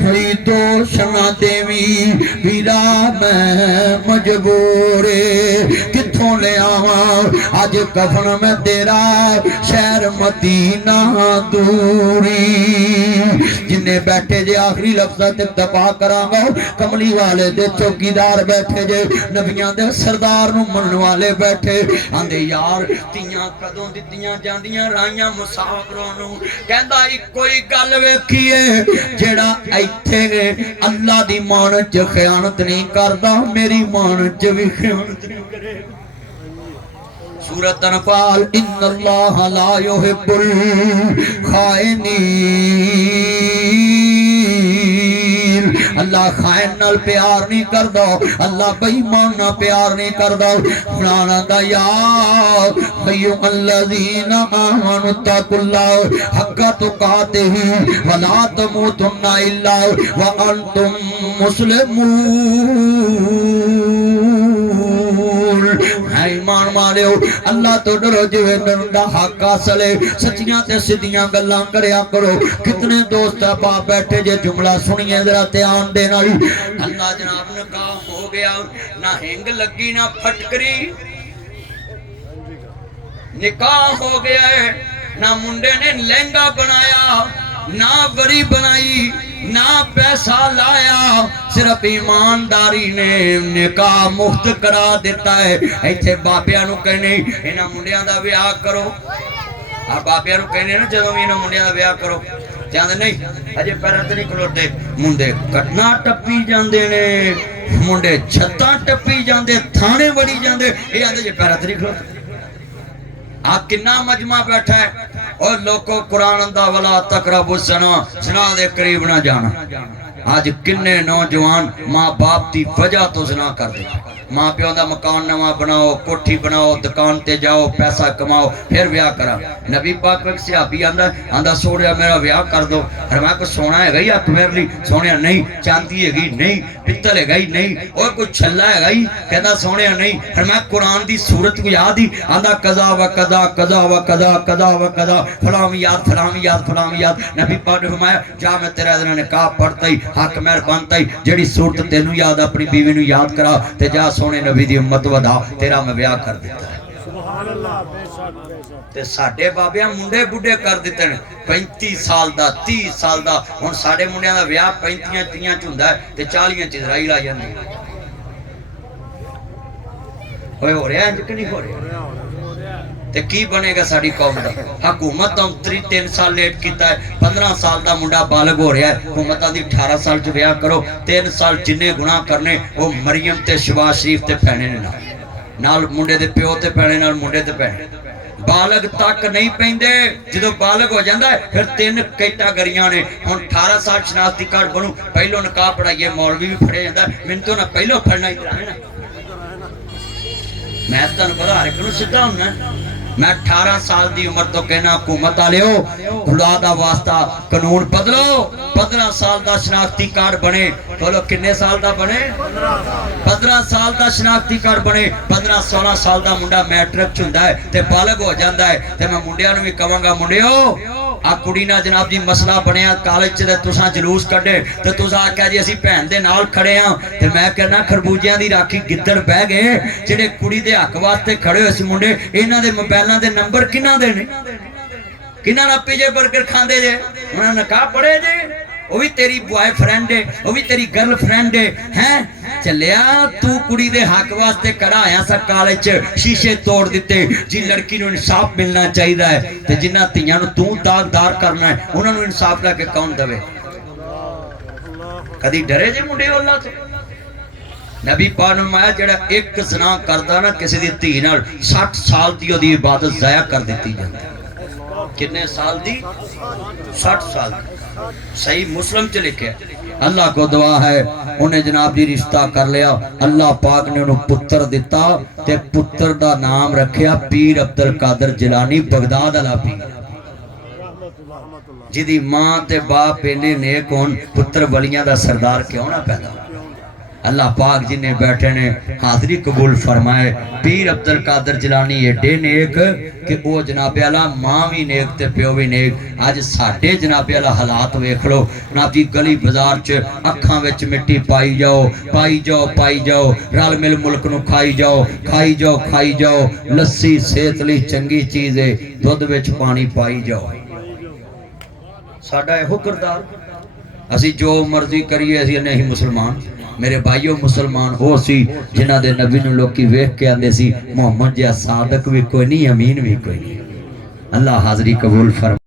हई दोष ना देवीं वीरा मैं मजबूर किथों ले आवा अज कफन में तेरा शहर मदीना दूरी जिन्ने बैठे जे आखिरी लफ्ज़ ते दबा करांगा कमली वाले दे चौकीदार बैठे जे नबियां दे सरदार नूं मनण वाले बैठे आंदे यार तियां कदों दित्तियां जांदियां राइयां मुसाफिरां नूं कहंदा इक्को ही गल वेखीए जेड़ा इत्थे अल्लाह दी मान च खयानत नहीं करदा मेरी मान च भी खयानत नहीं करेगा सूरत अनफाल इन्नल्लाह ला युहिब्बुल खाइनीन अल्लाह खाइन नाल प्यार नहीं करदा अल्लाह बेईमान नाल प्यार नहीं करदा फलाना दा या अय्युहल्लज़ीना आमनु तकुल्लाह हक्का तुकातिही वला तमूतुन्ना इल्ला व अंतुम मुस्लिमून ईमान वालियो अल्लाह तो डरो जिवें डरदा हक हासिल है सच्चियां ते सीधियां गल्लां करया करो कितने दोस्त बाप बैठे जे जुमला सुनिए जरा ध्यान दे नाल अल्लाह जनाब निकाह हो गया ना हिंग लगी ना फटकरी निकाह हो गया है ना मुंडे ने लहंगा बनाया ना वरी बनाई ना पैसा लाया सिर्फ ईमानदारी ने निकाह मुफ्त करा दिता है इत्थे बाबियां नूं कहने इन्हां मुंडियां दा विआह करो आ बाबियां नूं कहने ना जदों इन्हां मुंडियां दा विआह करो जांदे नहीं अजे पैरां ते नहीं खलोते मुंडे कटना टप्पी जांदे ने मुंडे छत्तां टप्पी जांदे थाने वड़ी जांदे ये आंदे जे पैरां ते नहीं खलोते आ किन्ना मजमा बैठा है और लोगों कुरान अंदा वाला तकरबु ज़ना ज़ना दे करीब ना जाना आज किन्ने नौजवान माँ बाप की वजह तो ज़ना कर दे माँ प्यो का मकान नवा बनाओ कोठी बनाओ दुकान ते जाओ पैसा कमाओ फिर ब्याह करा नबी पाक एक सहाबी आंदा आंदा सोनिया मेरा ब्याह कर दो अरे मैं कोई सोना है ही हथ मेरे लिए सोनिया नहीं चांदी है नहीं पित्तल है ही नहीं और कोई छल्ला है ही कहता सोनिया नहीं फिर मैं कुरान की सूरत को याद ही आंदा कदा व कदा कदा व कदा कदा व कदा फलाम याद फलाम याद फलाम याद नबी पाक ने फरमाया जा मैं तेरा निकाह पढ़ता ही हक मेहर बनता ही जेड़ी सूरत तेनू याद अपनी बीवी नू याद करा ते जा सोने नबी दी उम्मत वधा तेरा मैं ब्याह कर दिता है सुभान अल्लाह ते साडे बाबियां मुंडे बुढ़े कर दिते ने 35 साल दा 30 साल दा हुण साडे मुंडियां दा ब्याह 35 30 च हुंदा है ते 40 च इजराइल आ जांदी होए हो रहा इंज कि नहीं हो रहा ते की बनेगा साडी कौम दा हुकूमत तो 3 साल लेट कीता है 15 साल दा मुंडा बालग हो रहा है हुकूमत दी 18 साल च ब्याह करो 3 साल जिन्ने गुनाह करने वो मरियम ते शबाज शरीफ ते पैने ने नाल मुंडे दे प्यो ते पैने नाल मुंडे ते पैने बालग तक नहीं पेंदे जो बालग हो जाता है फिर 3 कैटागरियां ने हुण 18 साल शनाख्ती कार्ड बनू पहलों निकाह पढ़ाइए मौलवी भी फड़िया जाता मैनूं तो ना पहलों फड़ना ही मैं तुहानूं पता हर एक नूं सीधा हुंदा मैं 18 साल की उम्र तो कहना हुकूमत वालिओ खुदा दा वास्ता कानून बदलो 15 साल का शनाख्ती कार्ड बने बोलो किन्ने साल का बने 15 साल का शनाख्ती कार्ड बने 15-16 साल का मुंडा मैट्रिक च हुंदा है ते बालग हो जाता है ते मैं मुंडियां नूं भी कहांगा मुंडिओ आ कुड़ी ना जनाब जी मसला बनया कॉलेज च तुसां जुलूस कड्डे ते तुसां आख्या जी असीं भैन दे नाल खड़े हां ते मैं कहना खरबूजियां दी राखी गिद्दड़ बह गए जेडे कुड़ी दे हक वास्ते खड़े होए सी मुंडे इन्हां दे मोबाइलां दे नंबर किन्हां दे ने किन्हां नाल पिज़्ज़े बर्गर खांदे जे उन्हां निकाह पढ़े जे वो भी तेरी बॉयफ्रेंड है वो भी तेरी गर्लफ्रेंड है चलिया तू कुड़ी दे हक वास्ते खड़ा आया सा कॉलेज च शीशे तोड़ दिते जी लड़की नूं इंसाफ मिलना चाहिए है ते जिन्हां धीआं नूं तू दागदार करना है उन्हां नूं इंसाफ लैके कौन देवे कदी डरे जे मुंडे अल्लाह तो नबी पाक ने फरमाया जेड़ा एक ज़ना करदा ना किसी दी धी नाल 60 साल दी ओदी इबादत ज़ाया कर दित्ती जांदी कितने साल दी 60 साल सही मुस्लिम च लिखे अल्लाह को दुआ है उन्हें जनाब जी रिश्ता कर लिया अल्लाह पाक ने उन्हें पुत्र दिता ते पुत्र दा नाम रखिया पीर अब्दुल कादर जिलानी बगदाद वाला पीर जिदी मां ते बाप इन्ने नेक होन पुत्र वलियां दा सरदार क्यों ना पैदा अल्लाह पाक जिन्हें बैठे ने हाजरी कबूल फरमाए। पीर अब्दुल कादर जिलानी एडे नेक कि वो जनाबे आला मां भी नेक ते प्यो भी नेक। अज साडे जनाबे आला हालात वेख लो ना जी, गली बाजार च अखां विच मिट्टी पाई जाओ पाई जाओ पाई जाओ, रल मिल मुल्क नूं खाई जाओ खाई जाओ खाई जाओ। लस्सी सेहत लई चंगी चीज़ है, दुध विच पानी पाई जाओ। साडा इहो किरदार, असी जो मर्जी करिए असी नहीं मुसलमान। मेरे भाईओ मुसलमान हो सी जिन्हां दे नबी नूं लोकी वेख के आंदे सी मुहम्मद जिहा सादक भी कोई नहीं, अमीन भी कोई नहीं। अल्लाह हाज़री कबूल फरमा।